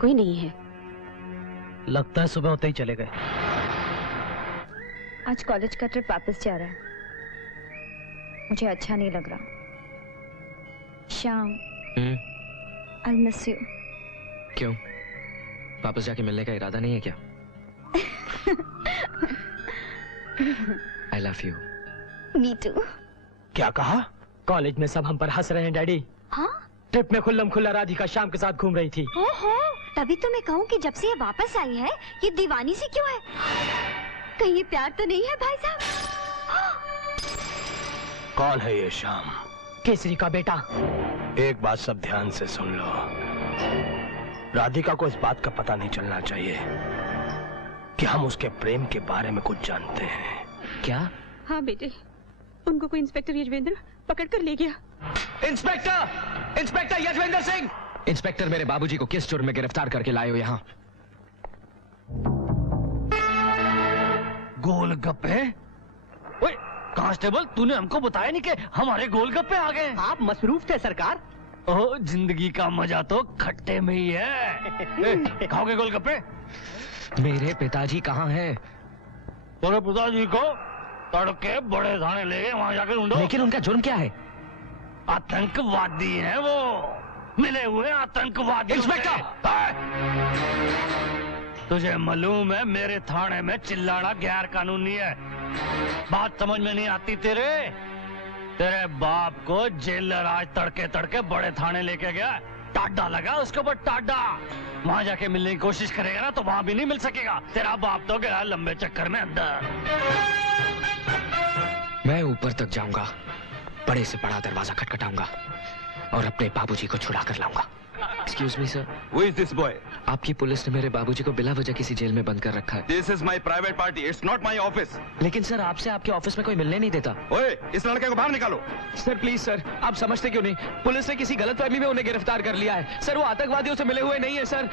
कोई नहीं है। लगता है सुबह होते ही चले गए। आज कॉलेज का ट्रिप वापस जा रहा है। मुझे अच्छा नहीं लग रहा। Shyam, I miss you. क्यों? वापस जाके मिलने का इरादा नहीं है क्या? I love you. Me too. क्या कहा? कॉलेज में सब हम पर हंस रहे हैं डैडी। हाँ? ट्रिप में खुल्लम खुल्ला राधिका शाम के साथ घूम रही थी। ओहो, तभी तो मैं कहूँ कि जब से ये वापस आई है, ये दीवानी सी क्यों है? कहीं ये प्यार तो नहीं है भाई साहब? कौन है ये शाम? केसरी का बेटा। एक बात सब ध्यान से सुन लो। राधिका को इस बात का पता नहीं चलना चाहिए कि हम उसके प्रेम के बारे में कुछ जानते हैं। क्या? हाँ बेटे, उनको कोई इंस्पेक्टर यजवेंद्र पकड़ कर ले गया। Inspector! Inspector Yuzvendra Singh! Inspector, मेरे बाबूजी को किस जुर्म में गिरफ्तार करके लाए हो यहाँ? गोलगप्पे? ओए, कहाँ कांस्टेबल, तूने हमको बताया नहीं कि हमारे गोलगप्पे आ गए। आप मसरूफ थे सरकार। ओह, जिंदगी का मजा तो खट्टे में ही है। खाओगे गोलगप्पे? मेरे पिताजी कहाँ हैं? तेरे पिताजी को तड़के बड़े थाने ले गए, वहां जाकर ढूंढो। लेकिन उनका जुर्म क्या है? आतंकवादी है वो, मिले हुए आतंकवादी। इंस्पेक्टर! तुझे मालूम है मेरे थाने में चिल्लाना गैर कानूनी है। बात समझ में नहीं आती तेरे? तेरे बाप को जेलर आज तड़के तड़के बड़े थाने लेके गया, टाडा लगा उसके ऊपर टाडा। वहां जाके मिलने की कोशिश करेगा ना तो वहां भी नहीं मिल सकेगा। तेरा बाप तो गया लंबे चक्कर में अंदर। मैं ऊपर तक जाऊंगा, बड़े से बड़ा दरवाजा खटखटाऊंगा और अपने बाबूजी को छुड़ा कर लाऊंगा। Excuse me sir, Who is this boy? आपकी पुलिस ने मेरे बाबूजी को बिला वजह किसी जेल में बंद कर रखा है। This is my private party. It's not my office. लेकिन सर आपसे आपके ऑफिस में कोई मिलने नहीं देता। ओए, इस लड़के को बाहर निकालो। सर प्लीज सर, आप समझते क्यों नहीं? पुलिस ने किसी गलतफहमी में उन्हें गिरफ्तार कर लिया है। सर वो आतंकवादियों से मिले हुए नहीं है sir.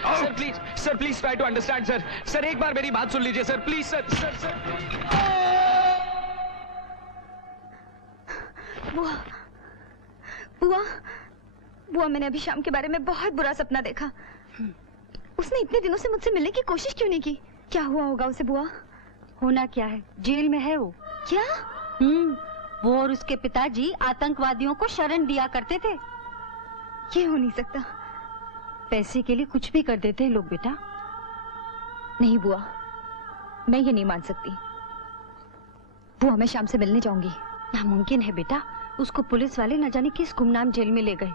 Sir please try to understand sir. Sir एक बार मेरी बात सुन लीजिए सर, प्लीज सर। सर बुआ, बुआ, बुआ, मैंने अभी शाम के बारे में बहुत बुरा सपना देखा। उसने इतने दिनों से मुझसे मिलने की कोशिश क्यों नहीं की? क्या हुआ होगा उसे बुआ? होना क्या है, जेल में है वो। क्या? वो और उसके पिताजी आतंकवादियों को शरण दिया करते थे। ये हो नहीं सकता। पैसे के लिए कुछ भी कर देते हैं लोग बेटा। नहीं बुआ, मैं ये नहीं मान सकती। बुआ मैं शाम से मिलने जाऊंगी। नामुमकिन है बेटा, उसको पुलिस वाले न जाने किस गुमनाम जेल में ले गए।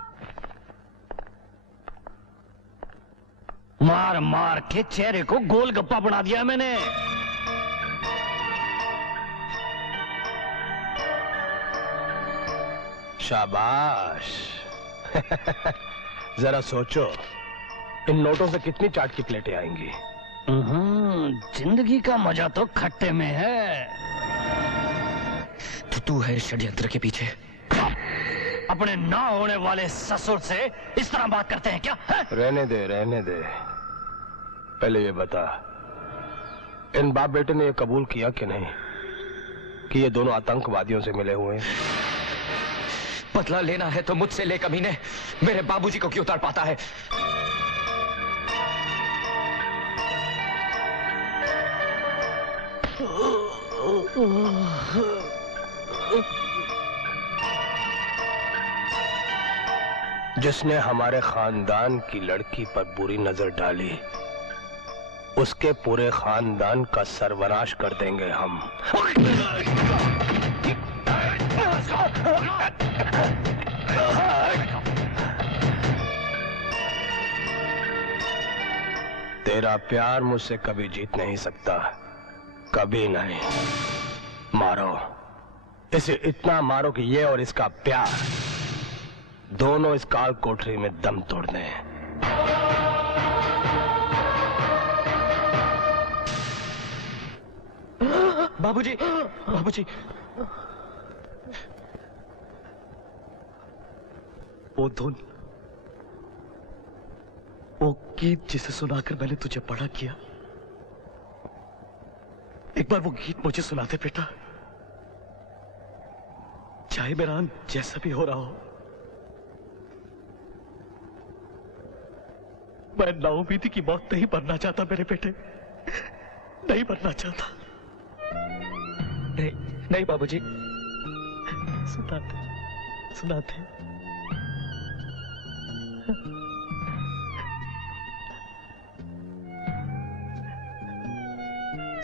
मार मार के चेहरे को गोलगप्पा बना दिया मैंने। शाबाश। जरा सोचो, इन नोटों से कितनी चाट की प्लेटें आएंगी। जिंदगी का मजा तो खट्टे में है। तो तू है षड्यंत्र के पीछे? अपने ना होने वाले ससुर से इस तरह बात करते हैं क्या? रहने दे, रहने दे। पहले ये बता, इन बाप बेटे ने ये कबूल किया कि नहीं कि ये दोनों आतंकवादियों से मिले हुए हैं? बदला लेना है तो मुझसे ले कमीने, मेरे बाबूजी को क्यों तड़पाता है? जिसने हमारे खानदान की लड़की पर बुरी नजर डाली, उसके पूरे खानदान का सर्वनाश कर देंगे हम। तेरा प्यार मुझसे कभी जीत नहीं सकता, कभी नहीं। मारो इसे, इतना मारो कि ये और इसका प्यार दोनों इस काल कोठरी में दम तोड़ दें। बाबूजी, बाबूजी, वो धुन, वो गीत जिसे सुनाकर मैंने तुझे बड़ा किया, एक बार वो गीत मुझे सुना दे बेटा। चाहे मेरा अंत जैसा भी हो रहा हो, मैं नाउमीदी की मौत नहीं मरना चाहता मेरे बेटे, नहीं मरना चाहता। नहीं, नहीं बाबूजी। सुनाते, सुनाते।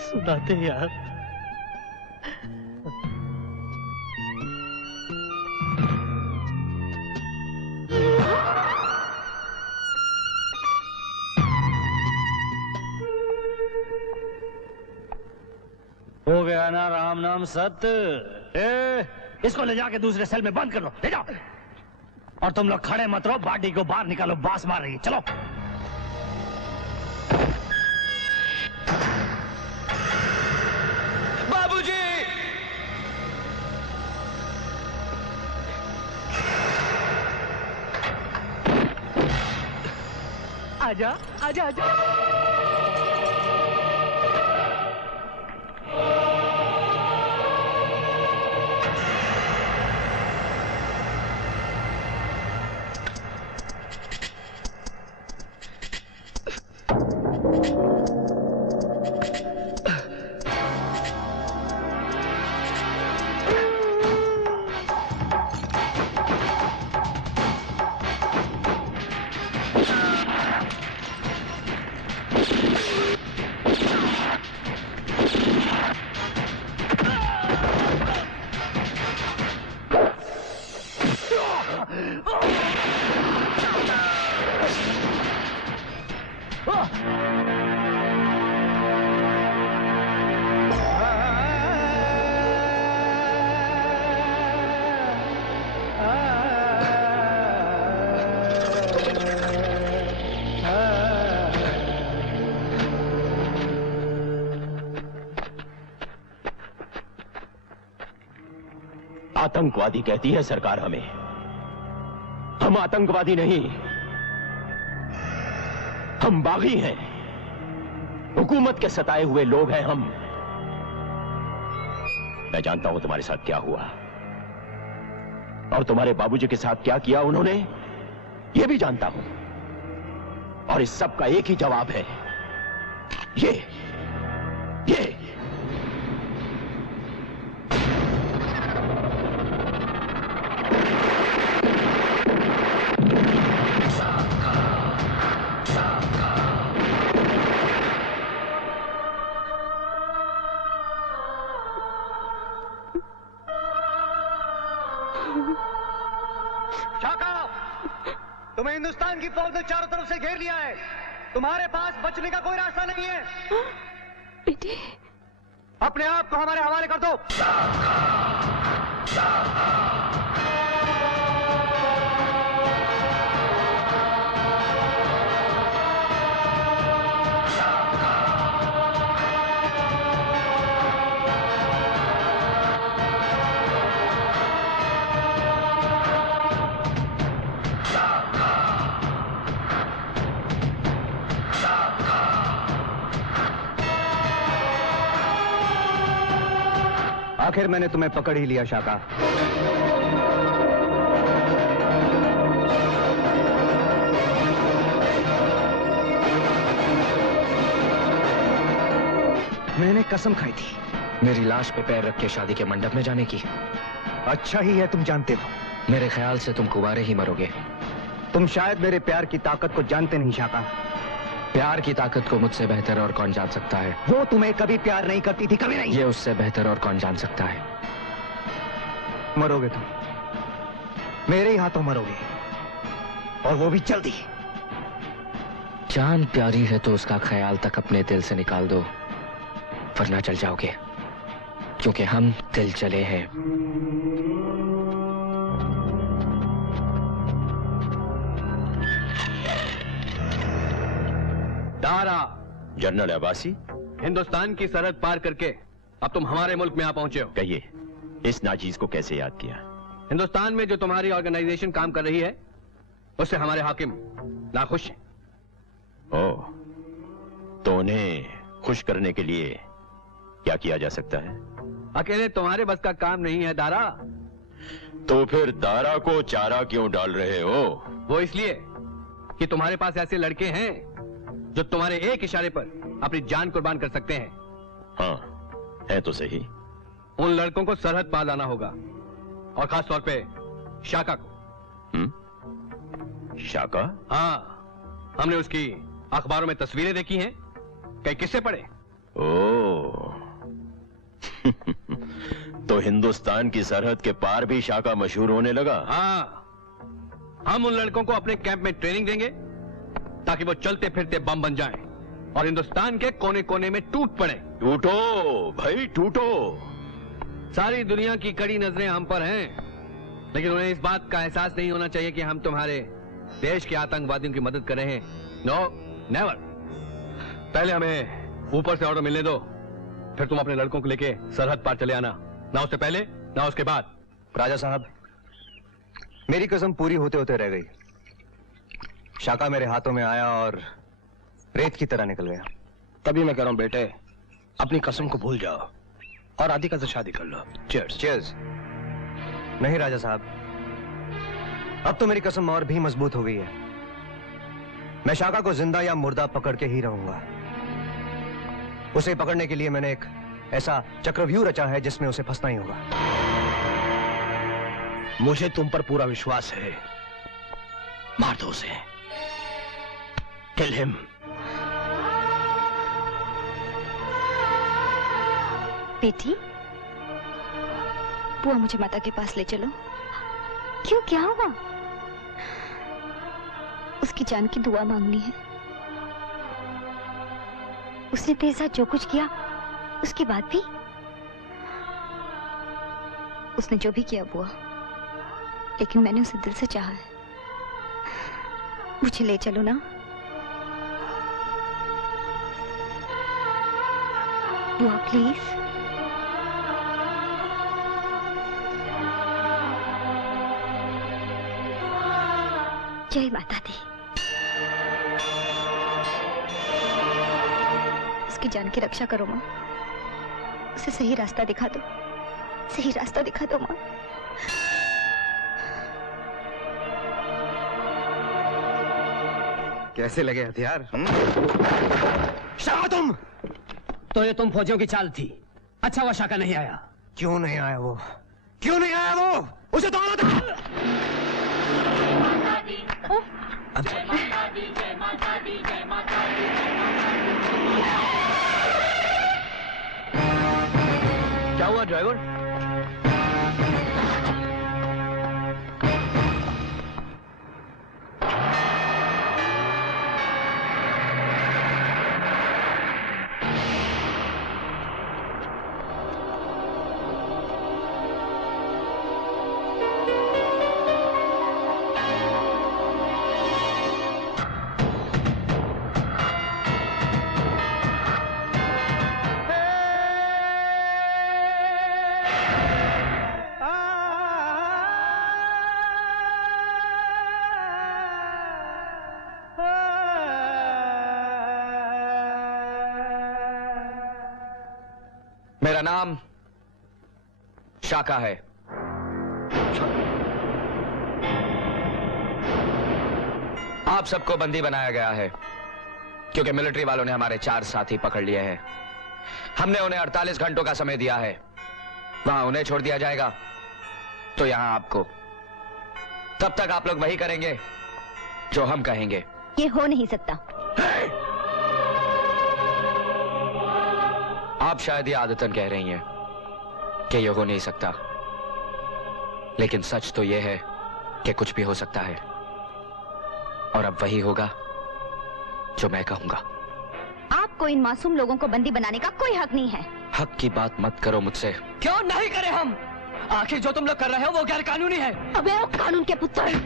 सुनाते यार। हो गया ना राम नाम सत्य। इसको ले जाके दूसरे सेल में बंद कर लो, ले जाओ। और तुम लोग खड़े मत रहो, बाडी को बाहर निकालो, बास मार रही है। चलो। बाबूजी! आजा, आजा, आजा। आतंकवादी कहती है सरकार हमें। हम आतंकवादी नहीं, हम बागी हैं। हुकूमत के सताए हुए लोग हैं हम। मैं जानता हूं तुम्हारे साथ क्या हुआ और तुम्हारे बाबूजी के साथ क्या किया उन्होंने, यह भी जानता हूं। और इस सब का एक ही जवाब है, ये तुम्हें हिंदुस्तान की फौज ने चारों तरफ से घेर लिया है। तुम्हारे पास बचने का कोई रास्ता नहीं है। बेटे, अपने आप को हमारे हवाले कर दो। आखिर मैंने तुम्हें पकड़ ही लिया शाका। मैंने कसम खाई थी मेरी लाश पे पैर रख के शादी के मंडप में जाने की। अच्छा ही है तुम जानते हो। मेरे ख्याल से तुम कुंवारे ही मरोगे। तुम शायद मेरे प्यार की ताकत को जानते नहीं शाका। प्यार की ताकत को मुझसे बेहतर और कौन जान सकता है। वो तुम्हें कभी प्यार नहीं करती थी, कभी नहीं। ये उससे बेहतर और कौन जान सकता है। मरोगे तुम, मेरे ही हाथों मरोगे, और वो भी जल्दी। जान प्यारी है तो उसका ख्याल तक अपने दिल से निकाल दो, वरना चल जाओगे, क्योंकि हम दिल चले हैं। दारा जनरल अब्बासी, हिंदुस्तान की सरहद पार करके अब तुम हमारे मुल्क में आ पहुंचे हो। कहिए, इस नाचीज को कैसे याद किया? हिंदुस्तान में जो तुम्हारी ऑर्गेनाइजेशन काम कर रही है उससे हमारे हाकिम नाखुश हैं। ओह, तो उन्हें खुश करने के लिए क्या किया जा सकता है? अकेले तुम्हारे बस का काम नहीं है दारा। तो फिर दारा को चारा क्यों डाल रहे हो? वो इसलिए कि तुम्हारे पास ऐसे लड़के हैं जो तुम्हारे एक इशारे पर अपनी जान कुर्बान कर सकते हैं। हाँ, है तो सही। उन लड़कों को सरहद पार लाना होगा, और खास तौर पे शाका को। शाका? हाँ, हमने उसकी अखबारों में तस्वीरें देखी हैं, कई किस्से पढ़े। ओह, तो हिंदुस्तान की सरहद के पार भी शाका मशहूर होने लगा। हाँ, हम उन लड़कों को अपने कैंप में ट्रेनिंग देंगे ताकि वो चलते फिरते बम बन जाएं और हिंदुस्तान के कोने कोने में टूट पड़े। टूटो भाई, टूटो। सारी दुनिया की कड़ी नजरें हम पर हैं, लेकिन उन्हें इस बात का एहसास नहीं होना चाहिए कि हम तुम्हारे देश के आतंकवादियों की मदद कर रहे हैं। No, never. पहले हमें ऊपर से ऑर्डर मिलने दो, फिर तुम अपने लड़कों को लेके सरहद पार चले आना, ना उससे पहले ना उसके बाद। राजा साहब, मेरी कसम पूरी होते होते रह गई। शाका मेरे हाथों में आया और रेत की तरह निकल गया। तभी मैं कह रहा हूं बेटे, अपनी कसम को भूल जाओ और राधिका से शादी कर लो। चीयर्स। चीयर्स। नहीं राजा साहब, अब तो मेरी कसम और भी मजबूत हो गई है। मैं शाका को जिंदा या मुर्दा पकड़ के ही रहूंगा। उसे पकड़ने के लिए मैंने एक ऐसा चक्रव्यूह रचा है जिसमें उसे फंसना ही होगा। मुझे तुम पर पूरा विश्वास है। मार दो उसे। Kill him. बेटी, बुआ मुझे माता के पास ले चलो। क्यों, क्या हुआ? उसकी जान की दुआ मांगनी है। उसने तेरे साथ जो कुछ किया, उसके बाद भी उसने जो भी किया बुआ, लेकिन मैंने उसे दिल से चाहा है। मुझे ले चलो ना बुआ, प्लीज। जय माता दी। उसकी जान की रक्षा करो माँ। उसे सही रास्ता दिखा दो, सही रास्ता दिखा दो माँ। कैसे लगे हथियार? शाका तुम! तो ये तुम फौजियों की चाल थी। अच्छा हुआ शाका नहीं आया। क्यों नहीं आया वो? क्यों नहीं आया वो? उसे तो आना था। क्या हुआ ड्राइवर? मेरा नाम शाका है। आप सबको बंदी बनाया गया है क्योंकि मिलिट्री वालों ने हमारे 4 साथी पकड़ लिए हैं। हमने उन्हें 48 घंटों का समय दिया है। वहां उन्हें छोड़ दिया जाएगा तो यहां आपको। तब तक आप लोग वही करेंगे जो हम कहेंगे। ये हो नहीं सकता। आप शायद ये आदतन कह रही हैं कि ये हो नहीं सकता, लेकिन सच तो ये है कि कुछ भी हो सकता है, और अब वही होगा जो मैं कहूंगा। आपको इन मासूम लोगों को बंदी बनाने का कोई हक नहीं है। हक की बात मत करो मुझसे। क्यों नहीं करें हम? आखिर जो तुम लोग कर रहे हो वो गैर कानूनी है। अबे ओ कानून के पुत्र,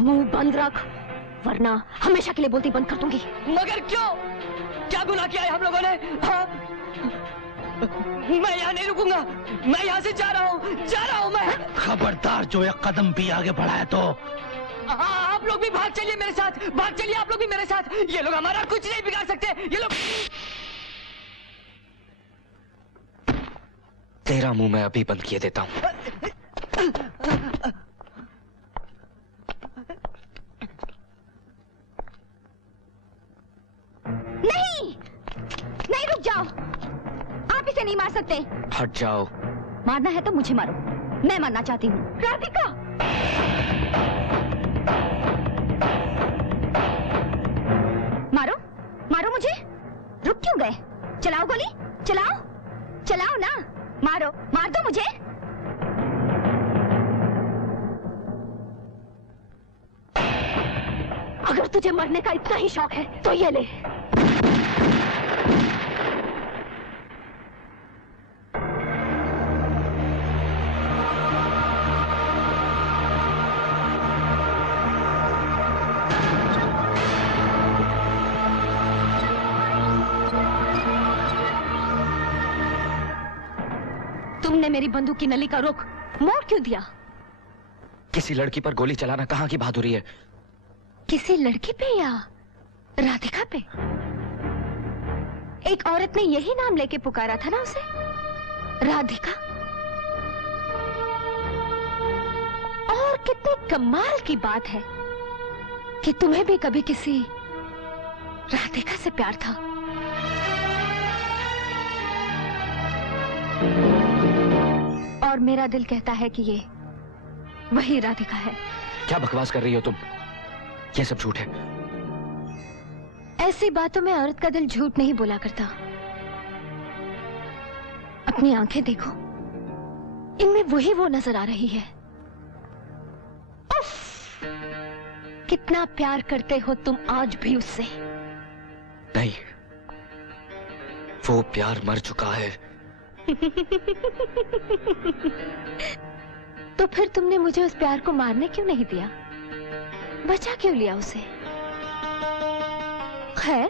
मुंह बंद रख, वरना हमेशा के लिए बोलती बंद कर दूंगी। मगर क्यों? क्या गुनाह किया है हम लोगों ने? हाँ? मैं यहाँ नहीं रुकूंगा। मैं यहाँ से जा रहा हूँ मैं। खबरदार जो एक कदम भी आगे बढ़ाया तो। आप लोग भी भाग चलिए मेरे साथ, भाग चलिए आप लोग भी मेरे साथ। ये लोग हमारा कुछ नहीं बिगाड़ सकते। ये लोग। तेरा मुंह मैं अभी बंद किए देता हूँ। नहीं, नहीं, रुक जाओ। आप इसे नहीं मार सकते। हट जाओ। मारना है तो मुझे मारो, मैं मरना चाहती हूँ। राधिका, मारो, मारो मुझे। रुक क्यों गए? चलाओ गोली, चलाओ, चलाओ ना। मारो, मार दो मुझे। अगर तुझे मरने का इतना ही शौक है तो ये ले। तुमने मेरी बंदूक की नली का रुख मोड़ क्यों दिया? किसी लड़की पर गोली चलाना कहाँ की बहादुरी है? किसी लड़की पे या राधिका पे? एक औरत ने यही नाम लेके पुकारा था ना उसे, राधिका। कितनी कमाल की बात है कि तुम्हें भी कभी किसी राधिका से प्यार था। और मेरा दिल कहता है कि ये वही राधिका है। क्या बकवास कर रही हो तुम? ये सब झूठ है। ऐसी बातों में औरत का दिल झूठ नहीं बोला करता। अपनी आंखें देखो, इनमें वही वो नजर आ रही है। उफ! कितना प्यार करते हो तुम आज भी उससे। नहीं, वो प्यार मर चुका है। तो फिर तुमने मुझे उस प्यार को मारने क्यों नहीं दिया? बचा क्यों लिया उसे? खैर,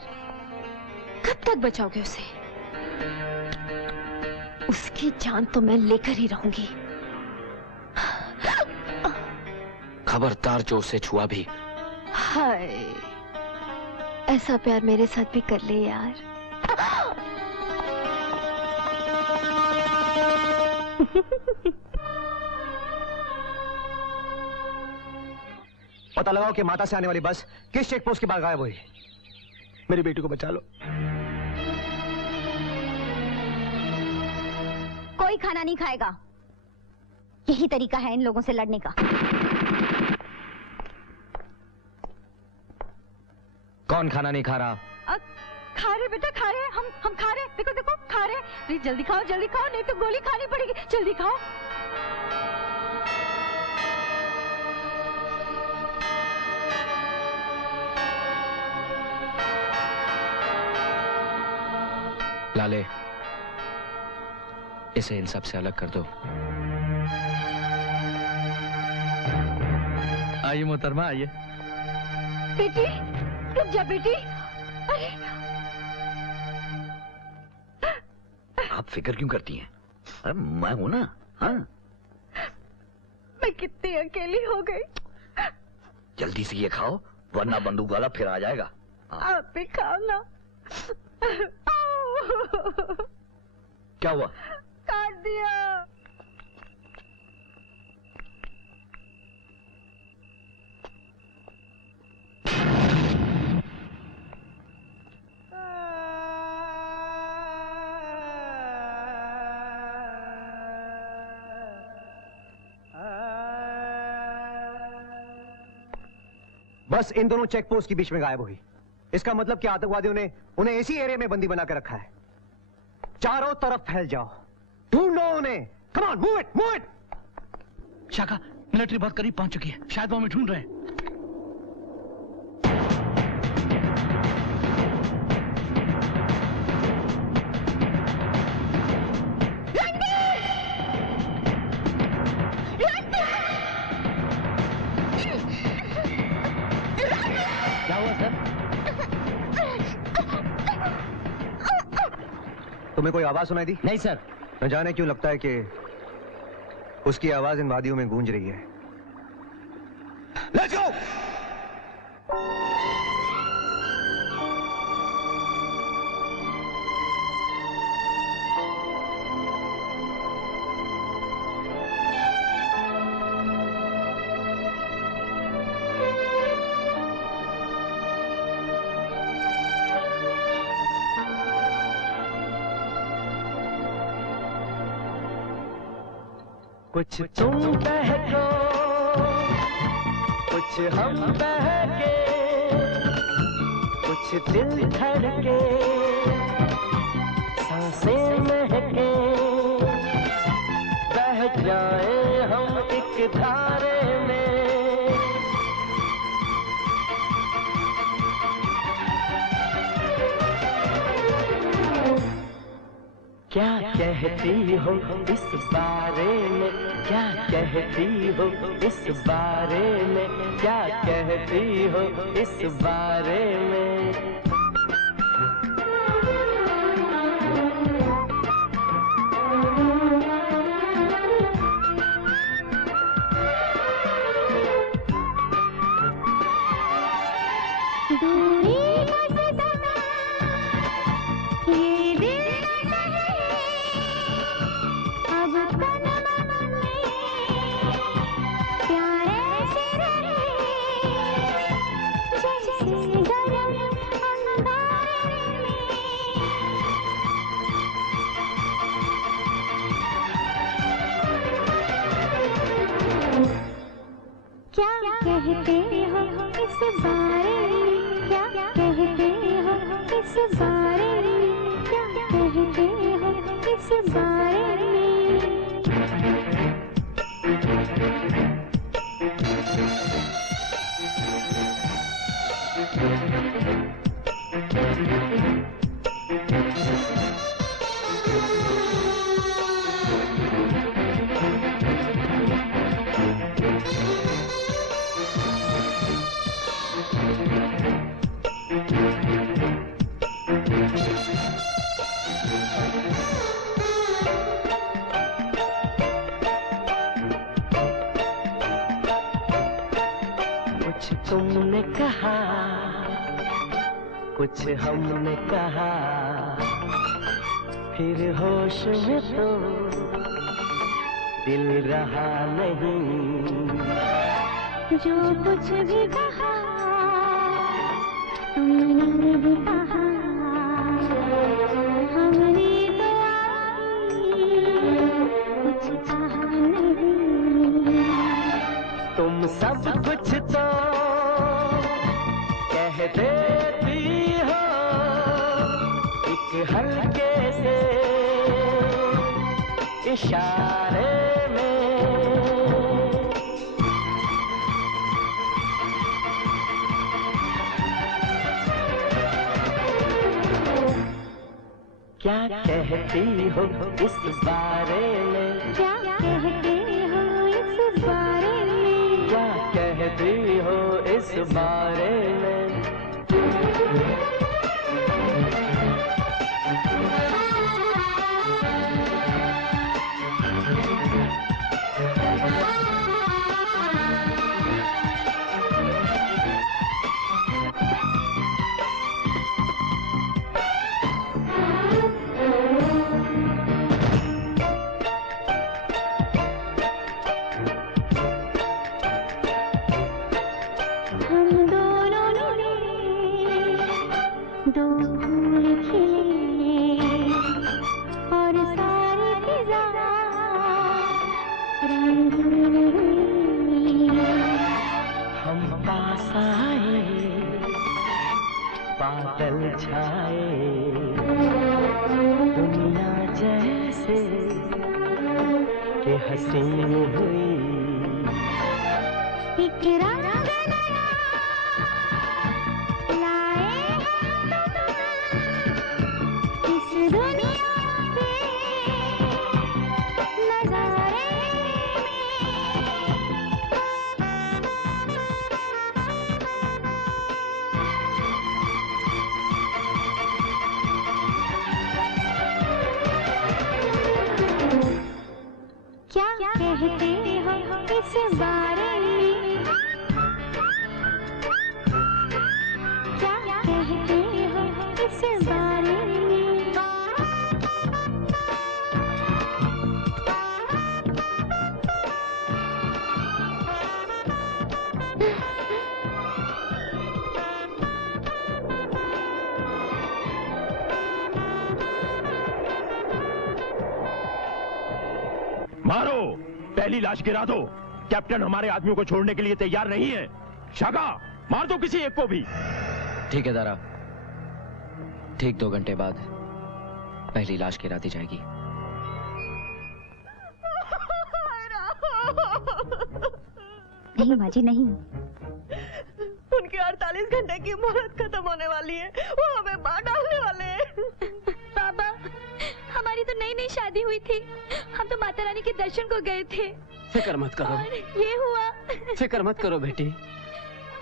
कब तक बचाओगे उसे? उसकी जान तो मैं लेकर ही रहूंगी। खबरदार जो उसे छुआ भी। हाय, ऐसा प्यार मेरे साथ भी कर ले यार। पता लगाओ कि माता से आने वाली बस किस चेक पोस्ट के बाद गायब हुई। मेरी बेटी को बचा लो। कोई खाना नहीं खाएगा। यही तरीका है इन लोगों से लड़ने का। कौन खाना नहीं खा रहा? खा रहे बेटा, खा रहे। हम खा रहे। देखो देखो, खा रहे। प्लीज जल्दी खाओ, नहीं तो गोली खानी पड़ेगी। जल्दी खाओ। लाले, इसे इन सब से अलग कर दो। आइए मोहतरमा, आइए। बेटी, रुक जा बेटी। अरे, आप फिक्र क्यों करती हैं? अरे मैं हूं ना। हाँ, मैं कितनी अकेली हो गई। जल्दी से ये खाओ, वरना बंदूक वाला फिर आ जाएगा। आप भी खाओ ना। क्या हुआ? काट दिया। बस इन दोनों चेक पोस्ट के बीच में गायब हुई। इसका मतलब कि आतंकवादियों ने उन्हें इसी एरिया में बंदी बना कर रखा है। चारों तरफ फैल जाओ, ढूंढो उन्हें। Come on, move it, move it. शाखा, मिलिट्री बहुत करीब पहुंच चुकी है। शायद वो हमें ढूंढ रहे हैं। क्या हुआ सर? तुम्हें कोई आवाज सुनाई दी? नहीं सर। न जाने क्यों लगता है कि उसकी आवाज इन वादियों में गूंज रही है। Let's go! कुछ तुम बहको, कुछ हम बहके, कुछ दिल धड़के, सांसें महके, बह जाए हम एक धारे में। क्या कहती हो इस बारे में, क्या कहती हो इस बारे में, क्या कहती हो इस बारे में। प्यारे क्या कहते हो इस बारे में, क्या कहते हो इस बारे में, क्या कहते हो इस बारे में। कुछ तुमने कहा, कुछ हमने कहा, फिर होश में तो दिल रहा नहीं। जो कुछ भी कहा तुमने भी कहा, हमने तो कुछ कहा नहीं। तुम सब कुछ तो कह देती हो एक हल्के से इशारे में। क्या कहती हो इस बारे में, क्या कहते हो इस बारे में, क्या कहती हो इस बारे में। हम दोनों ने दो फूल खिले और सारी फिजा रंगीन हुई। हम पास आए, बादल छाए, दुनिया जैसे के हसीन हुई। एक रंग नया लाए हम इस दुनिया के नजारे क्या कहते हो इस बारे में, क्या कहते हो इस बारे में। मारो, पहली लाश गिरा दो। कैप्टन हमारे आदमियों को छोड़ने के लिए तैयार नहीं है। शाका, मार दो किसी एक को भी। ठीक है दारा, ठीक 2 घंटे बाद पहली लाश गिरा दी जाएगी। नहीं माँ जी नहीं। उनकी 48 घंटे की मोहलत खत्म होने वाली है, वो हमें मार डालने वाले हैं। बाबा, हमारी तो नई नई शादी हुई थी, हम तो माता रानी के दर्शन को गए थे। फिक्र मत करो, और ये हुआ। फिक्र मत करो बेटी,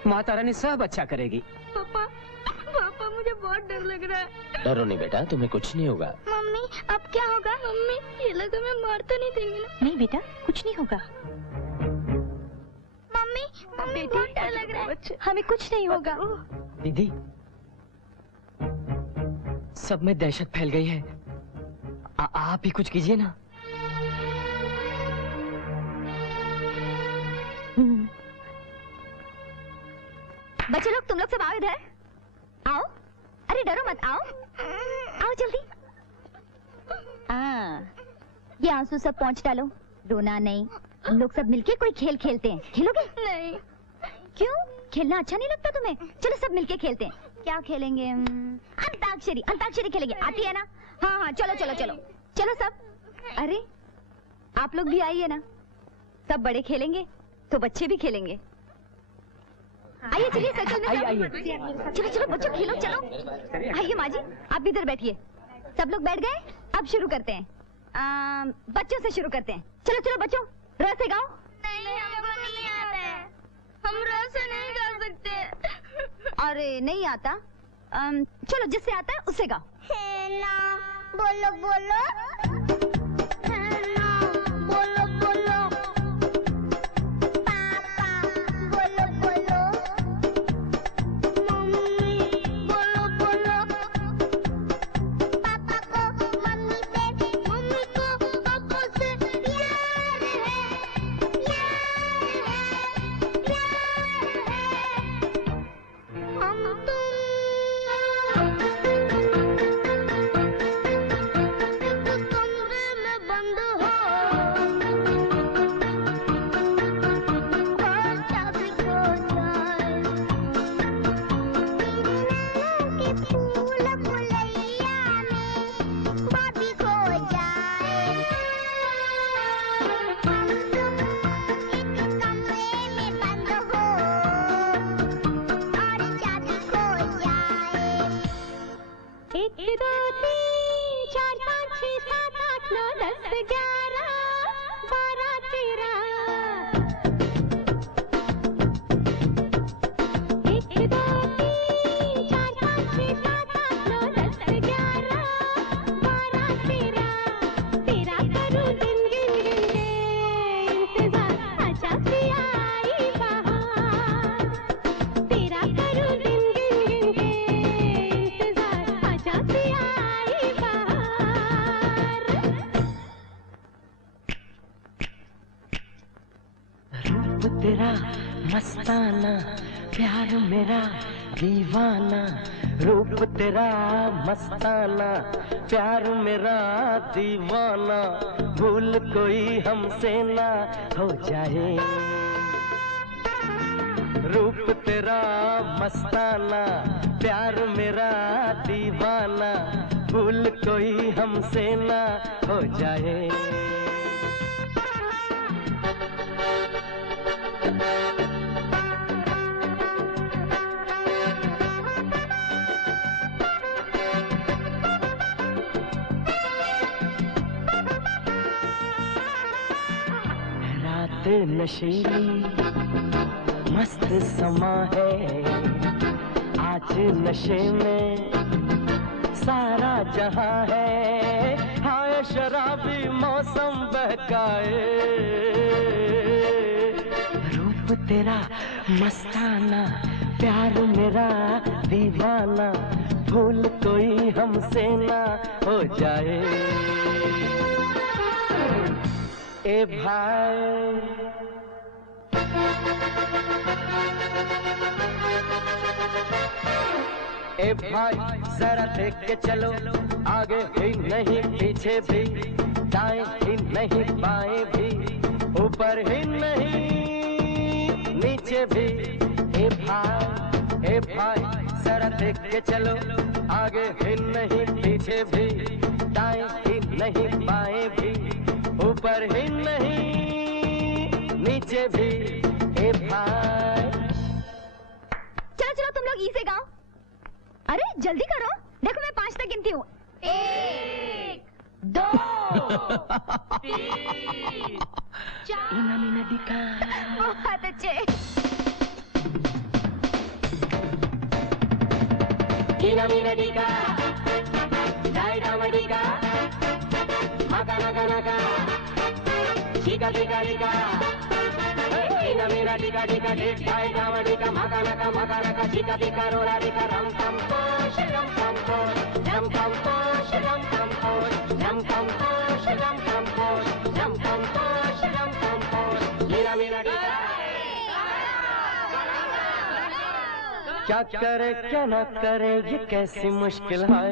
माता रानी सब अच्छा करेगी। पापा, पापा मुझे बहुत डर लग रहा है। डरो नहीं बेटा, तुम्हें कुछ नहीं होगा। मम्मी अब क्या होगा? मम्मी ये लोग हमें मार तो नहीं देंगे ना? नहीं बेटा, कुछ नहीं होगा। मम्मी मम्मी बहुत डर लग रहा है। हमें कुछ नहीं होगा। दीदी, सब में दहशत फैल गई है, आप ही कुछ कीजिए ना। बच्चे लोग, तुम लोग सब आओ इधर। आओ, अरे डरो मत, आओ आओ जल्दी। ये आंसू सब पोंछ डालो, रोना नहीं। हम लोग सब मिलके कोई खेल खेलते हैं, खेलोगे? नहीं। क्यों? खेलना अच्छा नहीं लगता तुम्हें? चलो सब मिलके खेलते हैं। क्या खेलेंगे? अंताक्षरी। अंताक्षरी खेलेंगे, आती है ना? हाँ हाँ चलो चलो चलो चलो सब। अरे आप लोग भी आइए ना, सब बड़े खेलेंगे तो बच्चे भी खेलेंगे। आइए चलिए सर्कल में। आइए। चलो चलो बच्चों खेलो चलो। आइए माँ जी आप भी इधर बैठिए। सब लोग बैठ गए? अब शुरू करते हैं। बच्चों से शुरू करते हैं। चलो चलो बच्चों र से गाओ। नहीं हमको नहीं आता है, हम र से नहीं गा सकते। अरे नहीं आता? चलो जिससे आता है उससे गाओ। बोलो बोलो बोलो बोलो पापा बोलो बोलो मम्मी बोलो बोलो पापा को मम्मी से मम्मी को पापा से प्यार है हम तुम कमरे में बंद हो और चाबी खो जाए के फूल फुलैया में बाबी खो जाए हम तुम एक कमरे में बंद हो और चाबी खो जाए 1 2 3 4 5 6 7 8 9 10 11 12 13 1 2 3 4 5 6 7 8 9 10 11 12 13 तेरा करूं दिन गिन गिन के इंतजार आजा पिया आई बहार तेरा करूं दिन गिन गिन के इंतजार आजा पिया आई बहार रूप तेरा मस्ताना प्यार मेरा दीवाना। रूप तेरा मस्ताना प्यार मेरा दीवाना। भूल कोई हमसे ना हो जाए। रूप तेरा मस्ताना प्यार मेरा दीवाना। भूल कोई हमसे ना हो जाए। रात नशीली मस्त समा है। आज नशे में सारा जहां है। हाय शराबी मौसम बहकाए। रूप तेरा मस्ताना प्यार मेरा दीवाना। भूल कोई हमसे ना हो जाए। ए भाई ए भाई जरा देख के चलो, आगे ही नहीं पीछे भी, दाएं ही नहीं बाएं भी, ऊपर ही नहीं नीचे भी। ए भाई जरा देख के चलो, आगे ही नहीं पीछे भी, दाएं ही नहीं बाएं भी, ऊपर ही नहीं नीचे भी। ए भाई चलो चलो तुम लोग ई से गाओ। अरे जल्दी करो, देखो मैं 5 तक गिनती हूँ। 1 2 3 4 बहुत अच्छे। Ina mina dika, dai dama dika, maka naka naka, chika dika dika. Ina mina dika dika dik, dai dama dika, maka naka, chika dika rola dika, ram tam posh, ram tam posh, ram tam posh, ram tam posh, ram tam posh, ram tam posh, ram tam posh, ram tam posh. Ina mina dika. क्या करे क्या न करे ये कैसी मुश्किल है।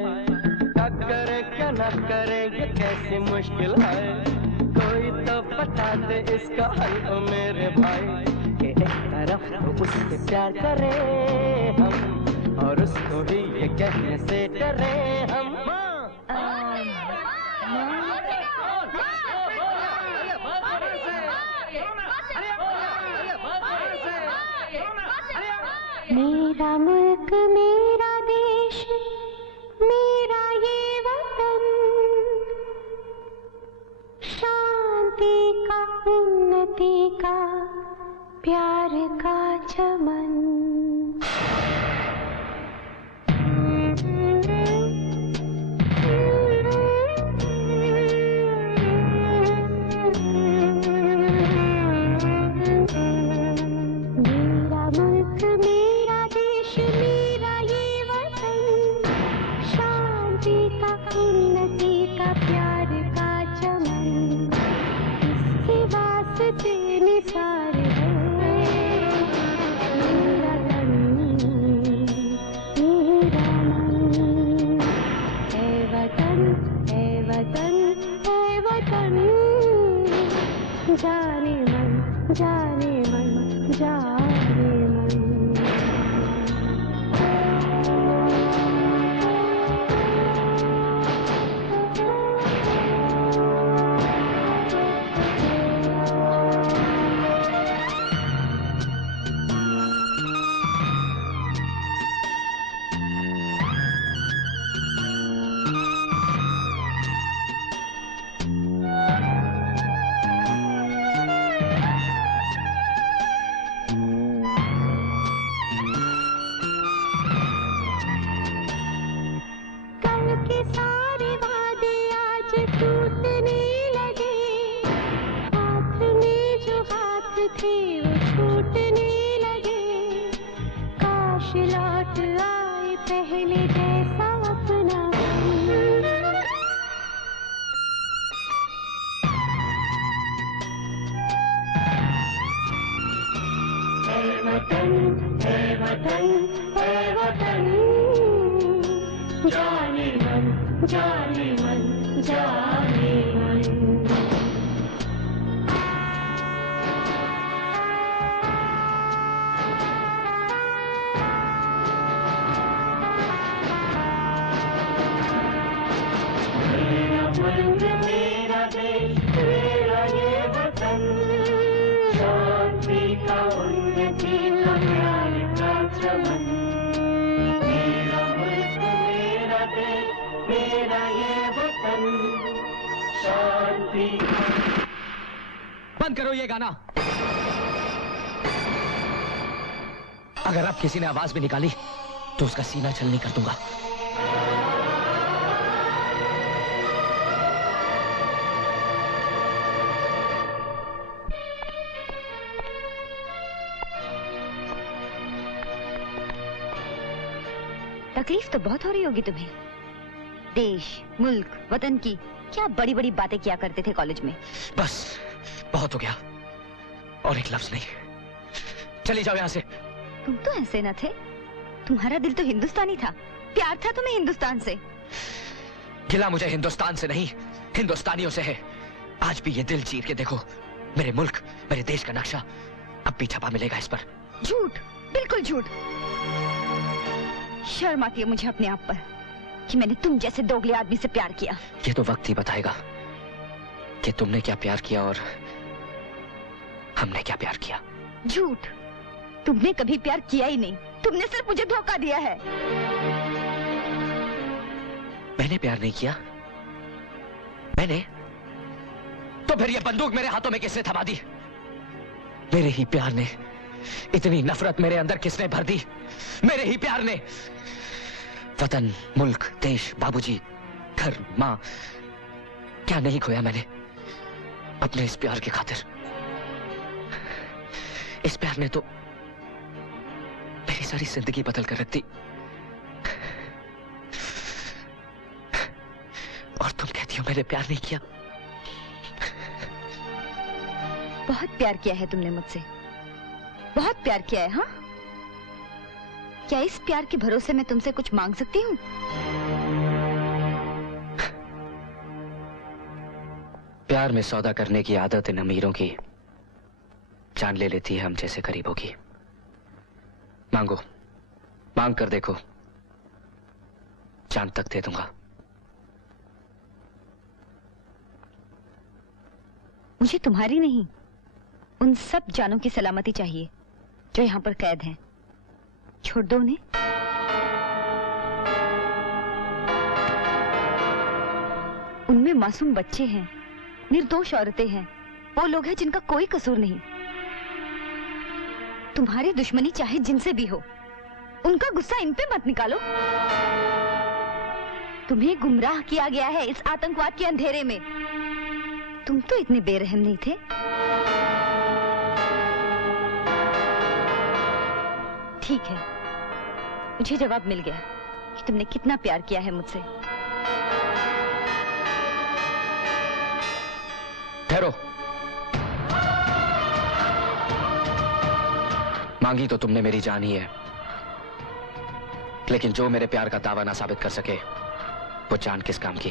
क्या करे क्या न करे ये कैसी मुश्किल है। कोई तो बता दे इसका हल ओ मेरे भाई, कि एक तरफ तो उससे प्यार करे हम और उसको ही ये कहने से डरे हम। मेरा मुल्क मेरा देश मेरा ये वतन, शांति का उन्नति का प्यार का चमन। जाने मन जाने मन जाने मन। बंद करो ये गाना। अगर अब किसी ने आवाज भी निकाली तो उसका सीना छलनी कर दूंगा। तकलीफ तो बहुत हो रही होगी तुम्हें। देश, मुल्क, वतन की क्या बड़ी बड़ी बातें किया करते थे कॉलेज में। बस बहुत हो गया, और एक लफ्ज नहीं। चली जाओ यहाँ से। तुम तो ऐसे न थे, तुम्हारा दिल तो हिंदुस्तानी था, प्यार था तुम्हें हिंदुस्तान से। गिला मुझे हिंदुस्तान से नहीं, हिंदुस्तानियों से है। आज भी ये दिल चीर के देखो, मेरे मुल्क, मेरे देश का नक्शा अब भी छपा मिलेगा इस पर। झूठ, बिल्कुल झूठ। शर्म आती है मुझे अपने आप पर कि मैंने तुम जैसे दोगले आदमी से प्यार किया। ये तो वक्त ही बताएगा कि तुमने क्या प्यार किया और हमने क्या प्यार किया। झूठ, तुमने कभी प्यार किया ही नहीं, तुमने सिर्फ मुझे धोखा दिया है। मैंने प्यार नहीं किया? मैंने? तो फिर ये बंदूक मेरे हाथों में किसने थमा दी? मेरे ही प्यार ने। इतनी नफरत मेरे अंदर किसने भर दी? मेरे ही प्यार ने। वतन, मुल्क, देश, बाबूजी, घर, माँ, क्या नहीं खोया मैंने अपने इस प्यार की खातिर। इस प्यार ने तो मेरी सारी जिंदगी बदल कर रख दी। और तुम कहती हो मैंने प्यार नहीं किया? बहुत प्यार किया है तुमने मुझसे, बहुत प्यार किया है। हाँ, क्या इस प्यार के भरोसे मैं तुमसे कुछ मांग सकती हूँ? प्यार में सौदा करने की आदत इन अमीरों की जान ले लेती है हम जैसे गरीबों की। मांगो, मांग कर देखो, जान तक दे दूंगा। मुझे तुम्हारी नहीं, उन सब जानों की सलामती चाहिए जो यहाँ पर कैद हैं। छोड़ दो उन्हें। उनमें मासूम बच्चे हैं, निर्दोष औरतें हैं, वो लोग हैं जिनका कोई कसूर नहीं। तुम्हारी दुश्मनी चाहे जिनसे भी हो, उनका गुस्सा इन पे मत निकालो। तुम्हें गुमराह किया गया है इस आतंकवाद के अंधेरे में। तुम तो इतने बेरहम नहीं थे। ठीक है, मुझे जवाब मिल गया कि तुमने कितना प्यार किया है मुझसे। ठहरो। मांगी तो तुमने मेरी जान ही है, लेकिन जो मेरे प्यार का दावा ना साबित कर सके वो जान किस काम की?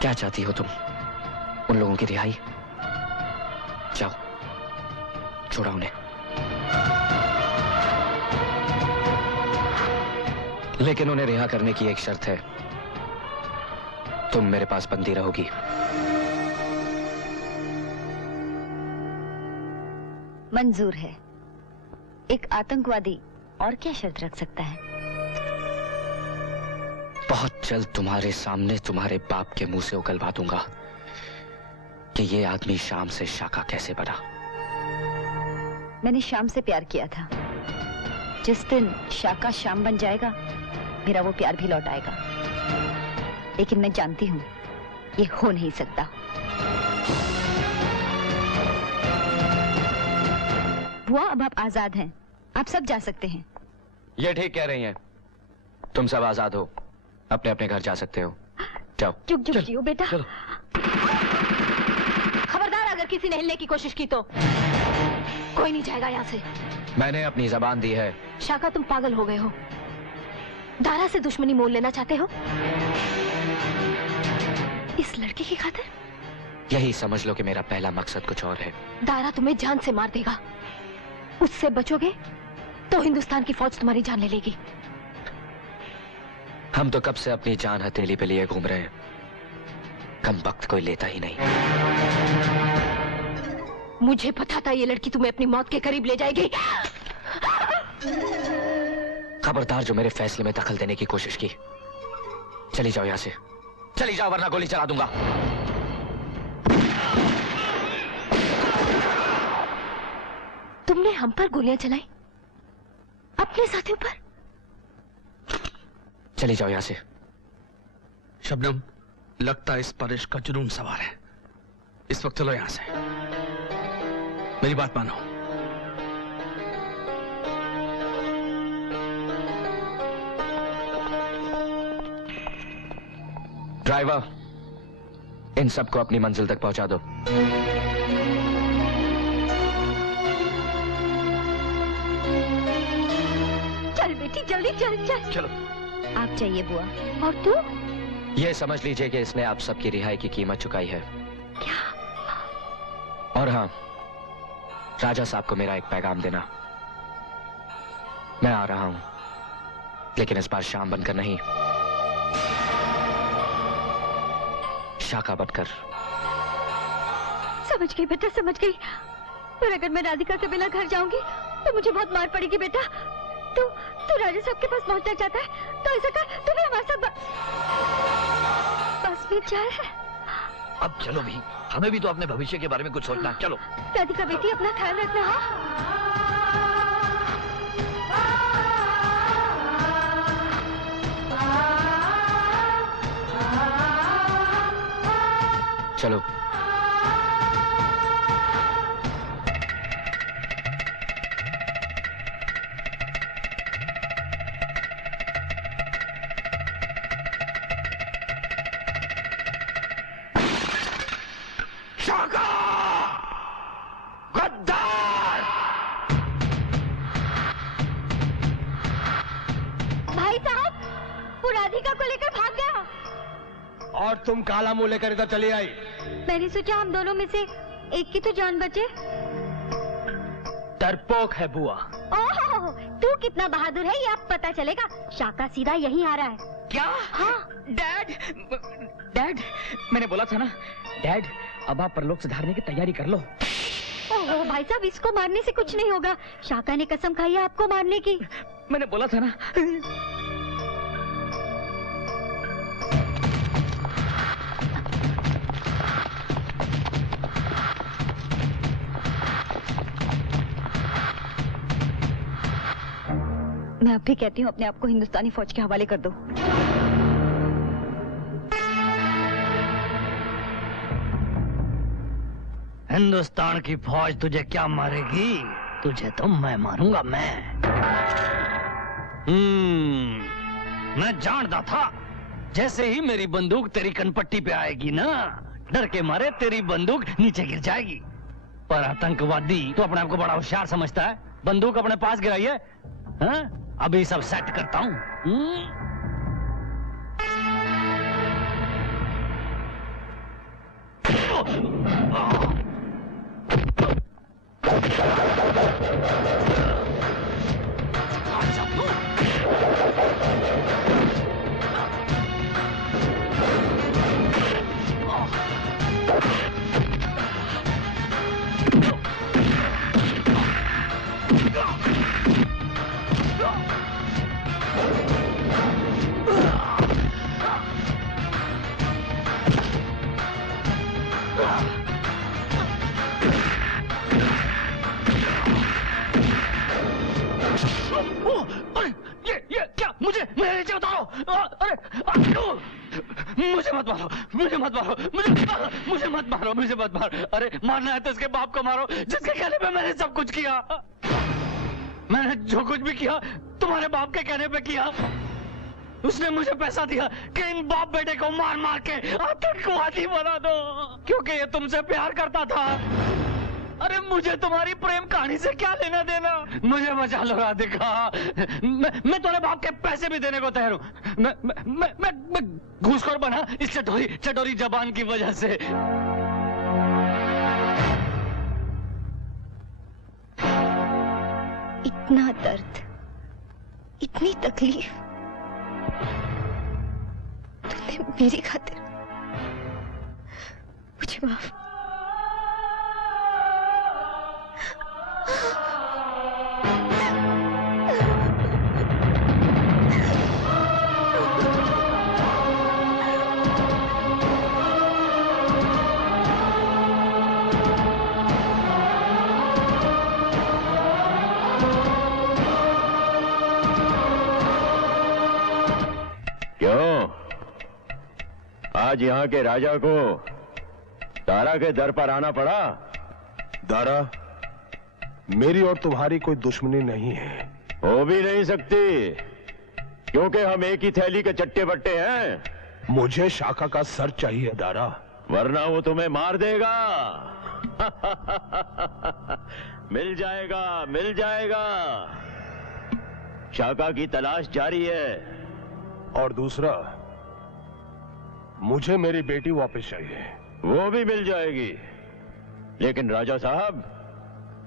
क्या चाहती हो तुम? उन लोगों की रिहाई? जाओ, छोड़ा उन्हें। लेकिन उन्हें रिहा करने की एक शर्त है, तुम मेरे पास बंदी रहोगी। मंजूर है। एक आतंकवादी और क्या शर्त रख सकता है? बहुत जल्द तुम्हारे सामने तुम्हारे बाप के मुंह से उगलवा दूंगा कि ये आदमी शाम से शाका कैसे बना। मैंने शाम से प्यार किया था। जिस दिन शाका शाम बन जाएगा, मेरा वो प्यार भी लौट आएगा। लेकिन मैं जानती हूँ ये हो नहीं सकता। बुआ, अब आप आजाद हैं, आप सब जा सकते हैं। ये ठीक कह रही हैं। तुम सब आजाद हो, अपने अपने घर जा सकते हो। जाओ। चुप चुप जियो बेटा। खबरदार, अगर किसी ने हिलने की कोशिश की तो कोई नहीं जाएगा यहाँ से। मैंने अपनी जबान दी है। शाका, तुम पागल हो गए हो। दारा से दुश्मनी मोल लेना चाहते हो इस लड़के की खातिर? यही समझ लो कि मेरा पहला मकसद कुछ और है। दारा तुम्हें जान से मार देगा। उससे बचोगे तो हिंदुस्तान की फौज तुम्हारी जान ले लेगी। हम तो कब से अपनी जान हथेली पे लिए घूम रहे हैं, कम वक्त कोई लेता ही नहीं। मुझे पता था ये लड़की तुम्हें अपनी मौत के करीब ले जाएगी। खबरदार जो मेरे फैसले में दखल देने की कोशिश की। चली जाओ यहां से, चली जाओ वरना गोली चला दूंगा। तुमने हम पर गोलियां चलाई, अपने साथियों पर? चली जाओ यहां से। शबनम, लगता है इस पर इश्क का जुनून सवार है। इस वक्त चलो यहां से। मेरी बात मानो। ड्राइवर, इन सबको अपनी मंजिल तक पहुंचा दो। चल बेटी, जल्दी चल चल। चलो। आप चाहिए बुआ। और तू? ये समझ लीजिए कि इसने आप सबकी रिहाई की कीमत चुकाई है। क्या? और हाँ, राजा साहब को मेरा एक पैगाम देना। मैं आ रहा हूं, लेकिन इस बार शाम बनकर नहीं, शाका बनकर। समझ गई बेटा, समझ गई। पर अगर मैं राधिका के बिना घर जाऊंगी तो मुझे बहुत मार पड़ेगी बेटा। तू राजा साहब के पास पहुंचना चाहता है तो ऐसा कर, तू भी हमारे साथ बस में जा है। अब चलो भी, हमें भी तो अपने भविष्य के बारे में कुछ सोचना है। चलो राधिका बेटी, अपना ख्याल रखना। चलो। भाई साहब, वो राधिका को लेकर भाग गया। और तुम काला मुंह लेकर इधर चली आई। मैंने सोचा हम दोनों में से एक की तो जान बचे। डरपोक है बुआ। ओह, तू कितना बहादुर है ये अब पता चलेगा। शाका सीधा यहीं आ रहा है। क्या? हाँ। डैड, डैड, मैंने बोला था ना डैड, अब आप परलोक सुधारने की तैयारी कर लो। ओह भाई साहब, इसको मारने से कुछ नहीं होगा। शाका ने कसम खाई है आपको मारने की। मैंने बोला था ना। मैं अब भी कहती हूँ अपने आप को हिंदुस्तानी फौज के हवाले कर दो। हिंदुस्तान की फौज तुझे क्या मारेगी? तुझे तो मैं मारूंगा, मैं। मैं जानता था जैसे ही मेरी बंदूक तेरी कनपट्टी पे आएगी ना, डर के मारे तेरी बंदूक नीचे गिर जाएगी। पर आतंकवादी तो अपने आप को बड़ा होशियार समझता है। बंदूक अपने पास गिराई है, हाँ? अभी सब सेट करता हूँ। मुझे नीचे उतारो। अरे मुझे मत मारो, मुझे मत मारो, मुझे मत मारो, मुझे मत मारो। अरे मारना है तो इसके बाप को मारो जिसके कहने पे मैंने सब कुछ किया। मैंने जो कुछ भी किया तुम्हारे बाप के कहने पे किया। उसने मुझे पैसा दिया कि इन बाप बेटे को मार मार के आतंकवादी बना दो, क्योंकि ये तुमसे प्यार करता था। अरे मुझे तुम्हारी प्रेम कहानी से क्या लेना देना? मुझे बचा लो राधिका। मैं तुम्हारे बाप के पैसे भी देने को तैयार हूँ। मैं घूसखोर बना इस चटोरी जबान की वजह से। इतना दर्द, इतनी तकलीफ तुमने मेरी खातिर मुझे माफ। क्यों आज यहाँ के राजा को दारा के दर पर आना पड़ा? दारा, मेरी और तुम्हारी कोई दुश्मनी नहीं है। हो भी नहीं सकती, क्योंकि हम एक ही थैली के चट्टे बट्टे हैं। मुझे शाका का सर चाहिए दारा, वरना वो तुम्हें मार देगा। मिल जाएगा, मिल जाएगा। शाका की तलाश जारी है। और दूसरा, मुझे मेरी बेटी वापस चाहिए। वो भी मिल जाएगी, लेकिन राजा साहब,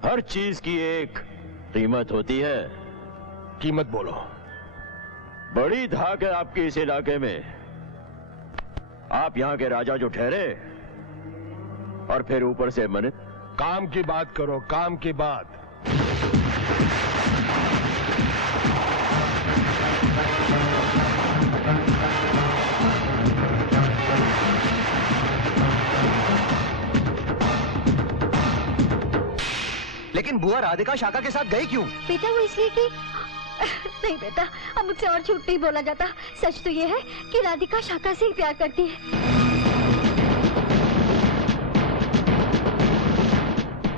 हर चीज की एक कीमत होती है। कीमत बोलो। बड़ी धाक है आपकी इस इलाके में। आप यहाँ के राजा जो ठहरे, और फिर ऊपर से मन। काम की बात करो, काम की बात। लेकिन बुआ राधिका शाका के साथ गई क्यों? बेटा वो इसलिए कि नहीं बेटा, अब मुझसे और झूठ नहीं बोला जाता। सच तो ये है कि राधिका शाका से ही प्यार करती है।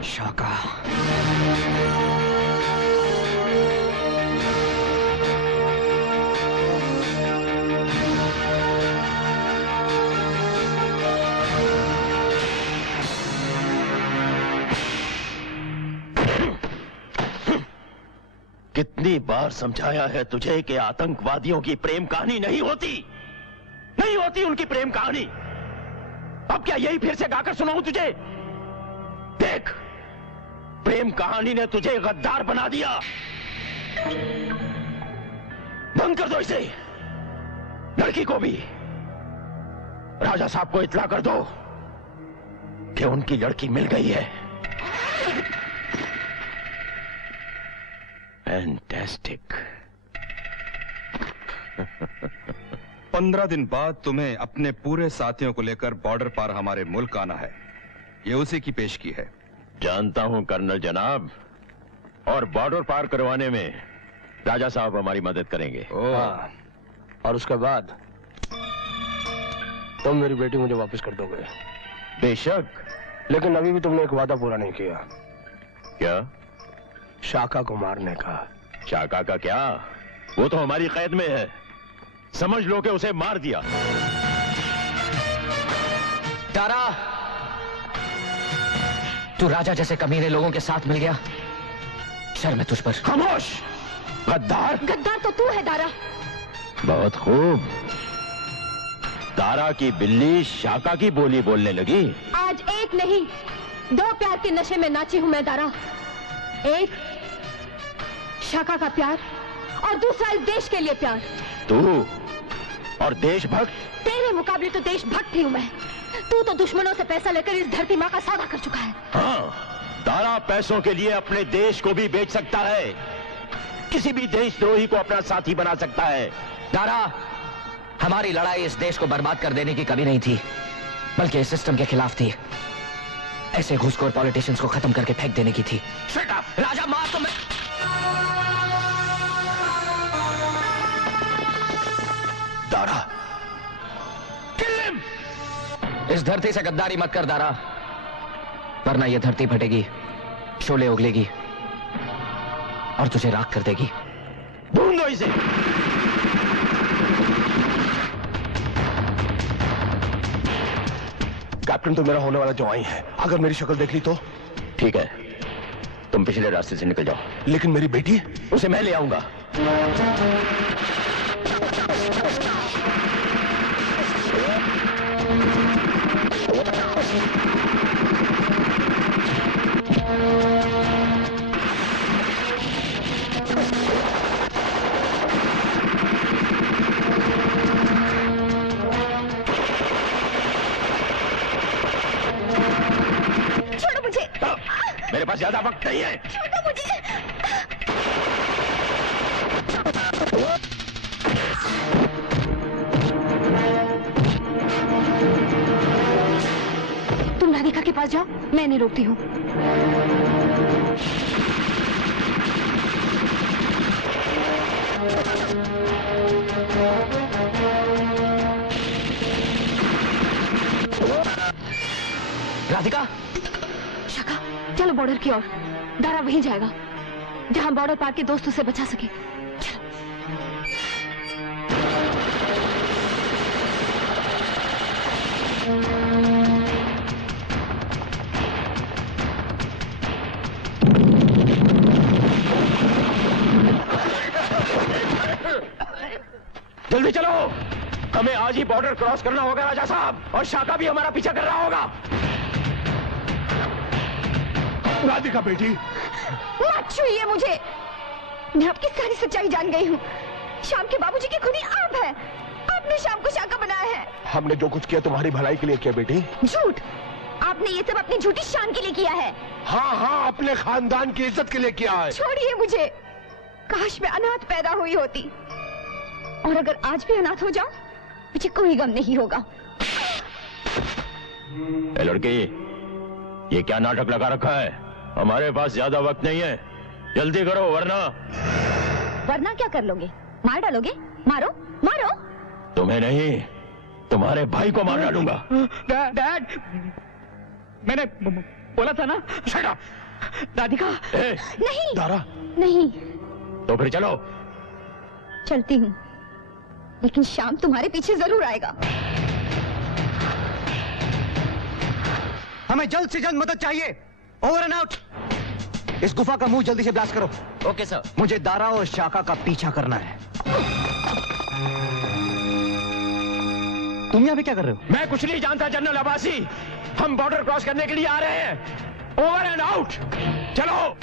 शाका। कितनी बार समझाया है तुझे कि आतंकवादियों की प्रेम कहानी नहीं होती, नहीं होती उनकी प्रेम कहानी। अब क्या यही फिर से गाकर सुनाऊं तुझे? देख, प्रेम कहानी ने तुझे गद्दार बना दिया। बंद कर दो इसे। लड़की को भी राजा साहब को इत्तला कर दो कि उनकी लड़की मिल गई है। फैंटास्टिक। 15 दिन बाद तुम्हें अपने पूरे साथियों को लेकर बॉर्डर पार हमारे मुल्क आना है। ये उसी की पेशगी है। जानता हूं कर्नल जनाब, और बॉर्डर पार करवाने में राजा साहब हमारी मदद करेंगे। हाँ, और उसके बाद तुम मेरी बेटी मुझे वापस कर दोगे। बेशक, लेकिन अभी भी तुमने एक वादा पूरा नहीं किया। क्या? शाका को मारने का। शाका का क्या? वो तो हमारी कैद में है। समझ लो कि उसे मार दिया। दारा, तू राजा जैसे कमीने लोगों के साथ मिल गया। शर्म है तुझ पर। खामोश गद्दार। गद्दार तो तू है दारा। बहुत खूब। दारा की बिल्ली शाका की बोली बोलने लगी। आज एक नहीं, 2 प्यार के नशे में नाची हूं मैं दारा। एक शाका का प्यार और दूसरा इस देश के लिए प्यार। तू और देशभक्त? तेरे मुकाबले तो देशभक्त ही हूं मैं। तू तो दुश्मनों से पैसा लेकर इस धरती माँ का सौदा कर चुका है। हाँ, दारा पैसों के लिए अपने देश को भी बेच सकता है। किसी भी देशद्रोही को अपना साथी बना सकता है। दारा, हमारी लड़ाई इस देश को बर्बाद कर देने की कभी नहीं थी, बल्कि इस सिस्टम के खिलाफ थी। ऐसे घूसखोर पॉलिटिशियंस को खत्म करके फेंक देने की थी। राजा मार तो मैं। Dara, kill him. इस धरती से गद्दारी मत कर दारा, वरना यह धरती फटेगी, शोले उगलेगी और तुझे राख कर देगी। ढूंढो इसे। कैप्टन तो मेरा होने वाला जवाई है। अगर मेरी शक्ल देख ली तो? ठीक है, तुम पिछले रास्ते से निकल जाओ। लेकिन मेरी बेटी? उसे मैं ले आऊंगा। छोड़ो मुझे। मेरे पास ज्यादा वक्त नहीं है। छोड़ो मुझे। तुम राधिका के पास जाओ, मैं नहीं रोकती हूँ। राधिका, शाका, चलो बॉर्डर की ओर। दारा वहीं जाएगा जहां बॉर्डर पार के दोस्त उसे बचा सके। जल्दी चलो, हमें आज ही बॉर्डर क्रॉस करना होगा राजा साहब, और शाका भी हमारा पीछा कर रहा होगा। राधिका बेटी, मत छूइए मुझे। मैं आपकी सारी सच्चाई जान गई हूँ। शाम के बाबूजी की खुदी आप है। आपने शाम को शाका बनाया है। हमने जो कुछ किया तुम्हारी भलाई के लिए किया बेटी। झूठ। आपने ये सब अपनी झूठी शान के लिए किया है। हाँ हाँ, अपने खानदान की इज्जत के लिए किया है। छोड़िए मुझे। काश मैं अनाथ पैदा हुई होती, और अगर आज भी अनाथ हो जाऊं, मुझे कोई गम नहीं होगा। ए लड़की, ये क्या नाटक लगा रखा है? हमारे पास ज्यादा वक्त नहीं है, जल्दी करो वरना क्या कर लोगे? मार डालोगे? मारो मारो। तुम्हें नहीं, तुम्हारे भाई को मार डालूंगा। डैड, मैंने बोला था ना। Shut up. राधिका। नहीं दारा, नहीं। तो फिर चलो। चलती हूँ, लेकिन शाम तुम्हारे पीछे जरूर आएगा। हमें जल्द से जल्द मदद चाहिए। Over and out. इस गुफा का मुंह जल्दी से ब्लास्ट करो। Okay sir. मुझे दारा और शाका का पीछा करना है। तुम यहाँ पे क्या कर रहे हो? मैं कुछ नहीं जानता जनरल अब्बासी। हम बॉर्डर क्रॉस करने के लिए आ रहे हैं। Over and out. चलो।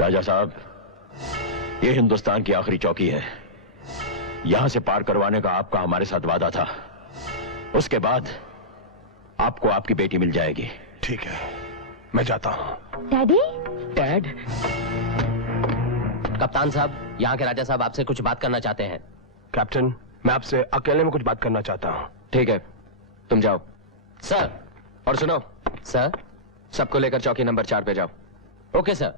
राजा साहब, ये हिंदुस्तान की आखिरी चौकी है। यहां से पार करवाने का आपका हमारे साथ वादा था। उसके बाद आपको आपकी बेटी मिल जाएगी। ठीक है, मैं जाता हूं। डैडी? डैड? कप्तान साहब, यहाँ के राजा साहब आपसे कुछ बात करना चाहते हैं। कैप्टन, मैं आपसे अकेले में कुछ बात करना चाहता हूं। ठीक है, तुम जाओ। सर। और सुनो सर, सबको लेकर चौकी नंबर 4 पे जाओ। Okay sir.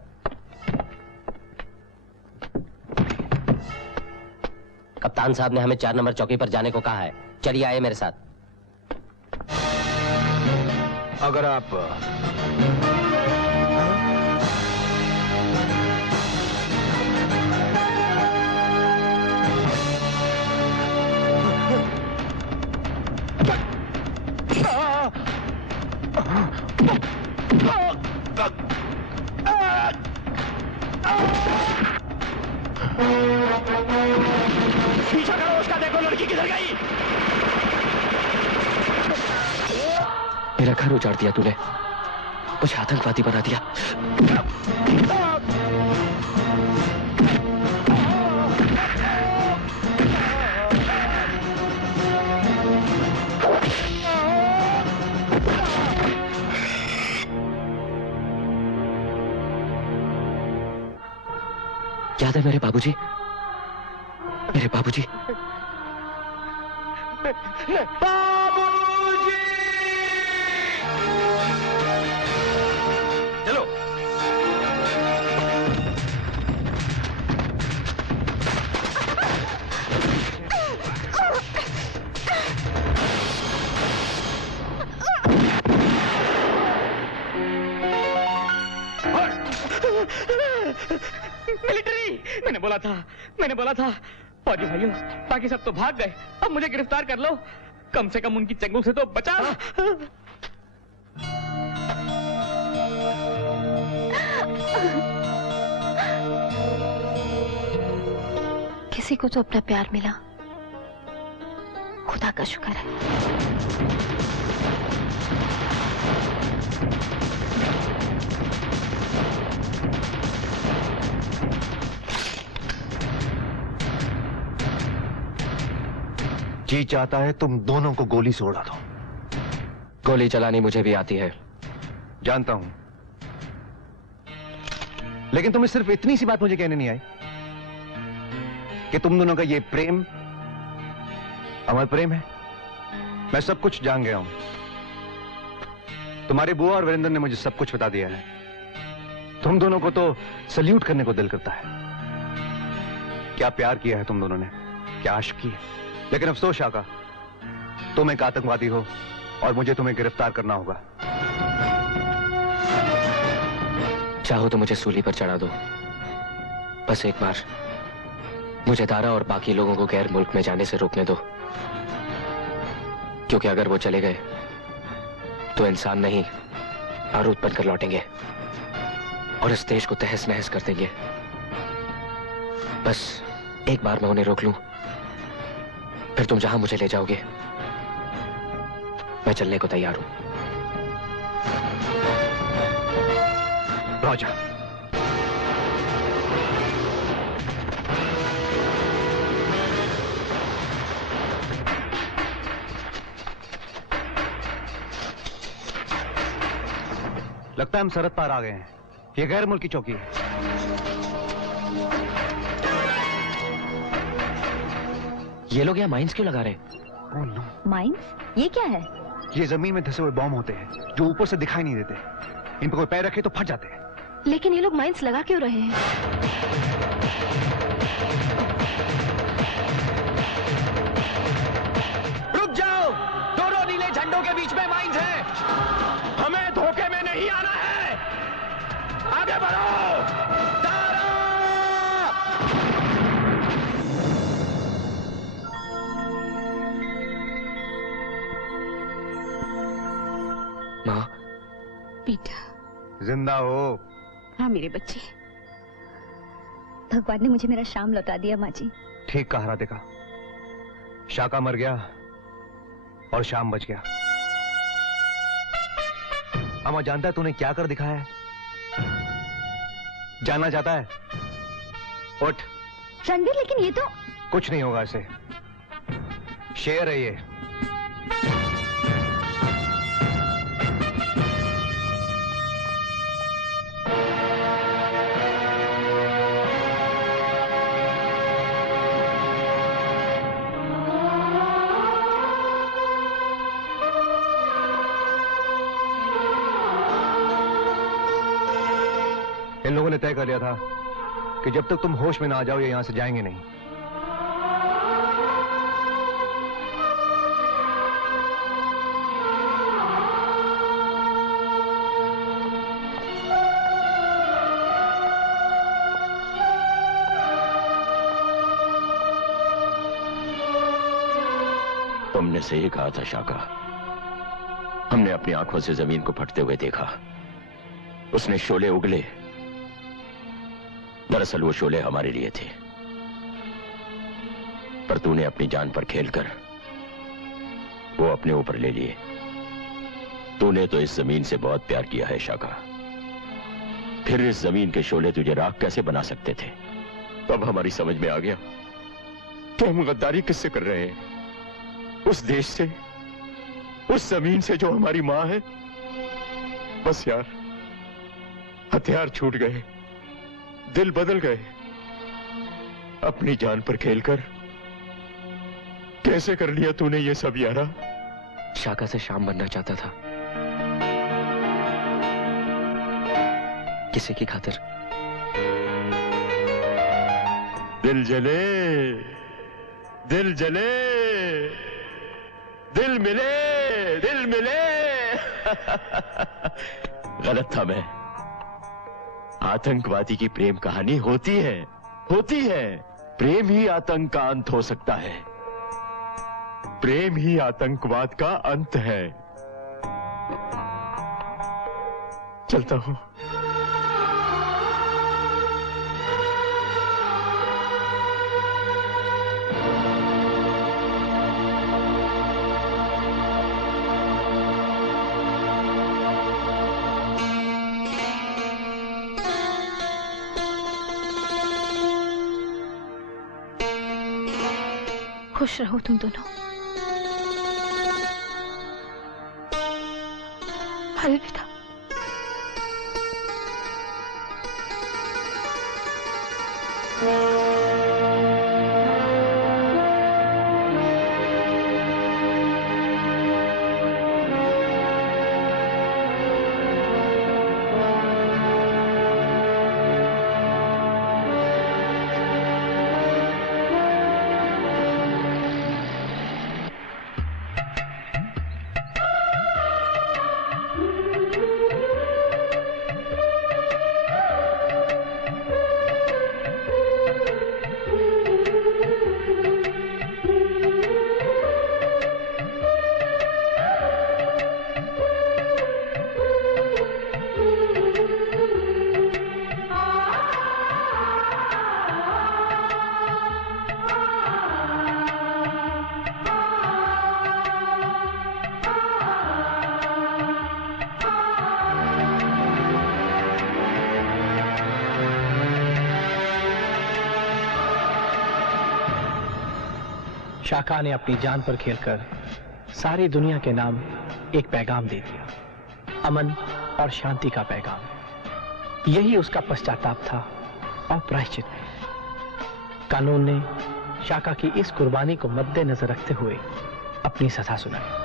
कप्तान साहब ने हमें 4 नंबर चौकी पर जाने को कहा है। चलिए आइए मेरे साथ। अगर आप पीछा करो उसका, देखो लड़की किधर गई। मेरा घर उजाड़ दिया तूने, मुझे आतंकवादी बना दिया। याद है मेरे बाबूजी? मेरे बाबूजी। चलो। मिलिट्री! मैंने बोला था फौजी भाइयों, बाकी सब तो भाग गए। अब मुझे गिरफ्तार कर लो, कम से कम उनकी चंगुल से तो बचा। किसी को तो अपना प्यार मिला, खुदा का शुक्र है। जी चाहता है तुम दोनों को गोली से उड़ा दो। गोली चलानी मुझे भी आती है। जानता हूं, लेकिन तुम्हें सिर्फ इतनी सी बात मुझे कहने नहीं आई कि तुम दोनों का ये प्रेम अमर प्रेम है। मैं सब कुछ जान गया हूं। तुम्हारे बुआ और वीरेंद्र ने मुझे सब कुछ बता दिया है। तुम दोनों को तो सल्यूट करने को दिल करता है। क्या प्यार किया है तुम दोनों ने, क्या आशिक की है। लेकिन अफसोस शाका, तुम एक आतंकवादी हो और मुझे तुम्हें गिरफ्तार करना होगा। चाहो तो मुझे सूली पर चढ़ा दो, बस एक बार मुझे दारा और बाकी लोगों को गैर मुल्क में जाने से रोकने दो। क्योंकि अगर वो चले गए तो इंसान नहीं बारूद बनकर लौटेंगे और इस देश को तहस नहस कर देंगे। बस एक बार मैं उन्हें रोक लूं, फिर तुम जहां मुझे ले जाओगे मैं चलने को तैयार हूं। राजा, लगता है हम सरहद पार आ गए हैं। ये गैर मुल्की चौकी है। ये लोग यहाँ माइंस क्यों लगा रहे हैं? माइंस? ये क्या है? ये जमीन में धसे हुए बॉम्ब होते हैं जो ऊपर से दिखाई नहीं देते। इन पर कोई पैर रखे तो फट जाते हैं। लेकिन ये लोग माइंस लगा क्यों रहे हैं? रुक जाओ, दोनों नीले झंडों के बीच में माइंस है। हमें धोखे में नहीं आना है। आगे बढ़ो। बेटा जिंदा हो। हाँ मेरे बच्चे, भगवान ने मुझे मेरा शाम लौटा दिया माँ जी। ठीक कहा राधिका, शाका मर गया और शाम बच गया। अम्मा जानता है तूने क्या कर दिखाया है? जानना चाहता है? उठ। रणबीर लेकिन ये तो कुछ नहीं होगा इसे, शेर है ये। इन लोगों ने तय कर लिया था कि जब तक तुम होश में ना आ जाओ ये यहां से जाएंगे नहीं। तुमने सही कहा था शाका। हमने अपनी आंखों से जमीन को फटते हुए देखा। उसने शोले उगले, दरअसल वो शोले हमारे लिए थे, पर तूने अपनी जान पर खेलकर वो अपने ऊपर ले लिए। तूने तो इस जमीन से बहुत प्यार किया है शाका, फिर इस जमीन के शोले तुझे राख कैसे बना सकते थे? तब हमारी समझ में आ गया कि हम गद्दारी किससे कर रहे हैं। उस देश से, उस जमीन से जो हमारी मां है। बस यार, हथियार छूट गए, दिल बदल गए। अपनी जान पर खेलकर कैसे कर लिया तूने ये सब यारा? शाका से शाम बनना चाहता था, किसी की खातिर। दिल जले, दिल जले, दिल मिले, दिल मिले। गलत था मैं। आतंकवादी की प्रेम कहानी होती है, होती है। प्रेम ही आतंक का अंत हो सकता है। प्रेम ही आतंकवाद का अंत है। चलता हूं। खुश रहो तुम दोनों। अलविदा। शाका ने अपनी जान पर खेलकर सारी दुनिया के नाम एक पैगाम दे दिया, अमन और शांति का पैगाम। यही उसका पश्चाताप था और प्रायश्चित भी। कानून ने शाका की इस कुर्बानी को मद्देनजर रखते हुए अपनी सजा सुनाई।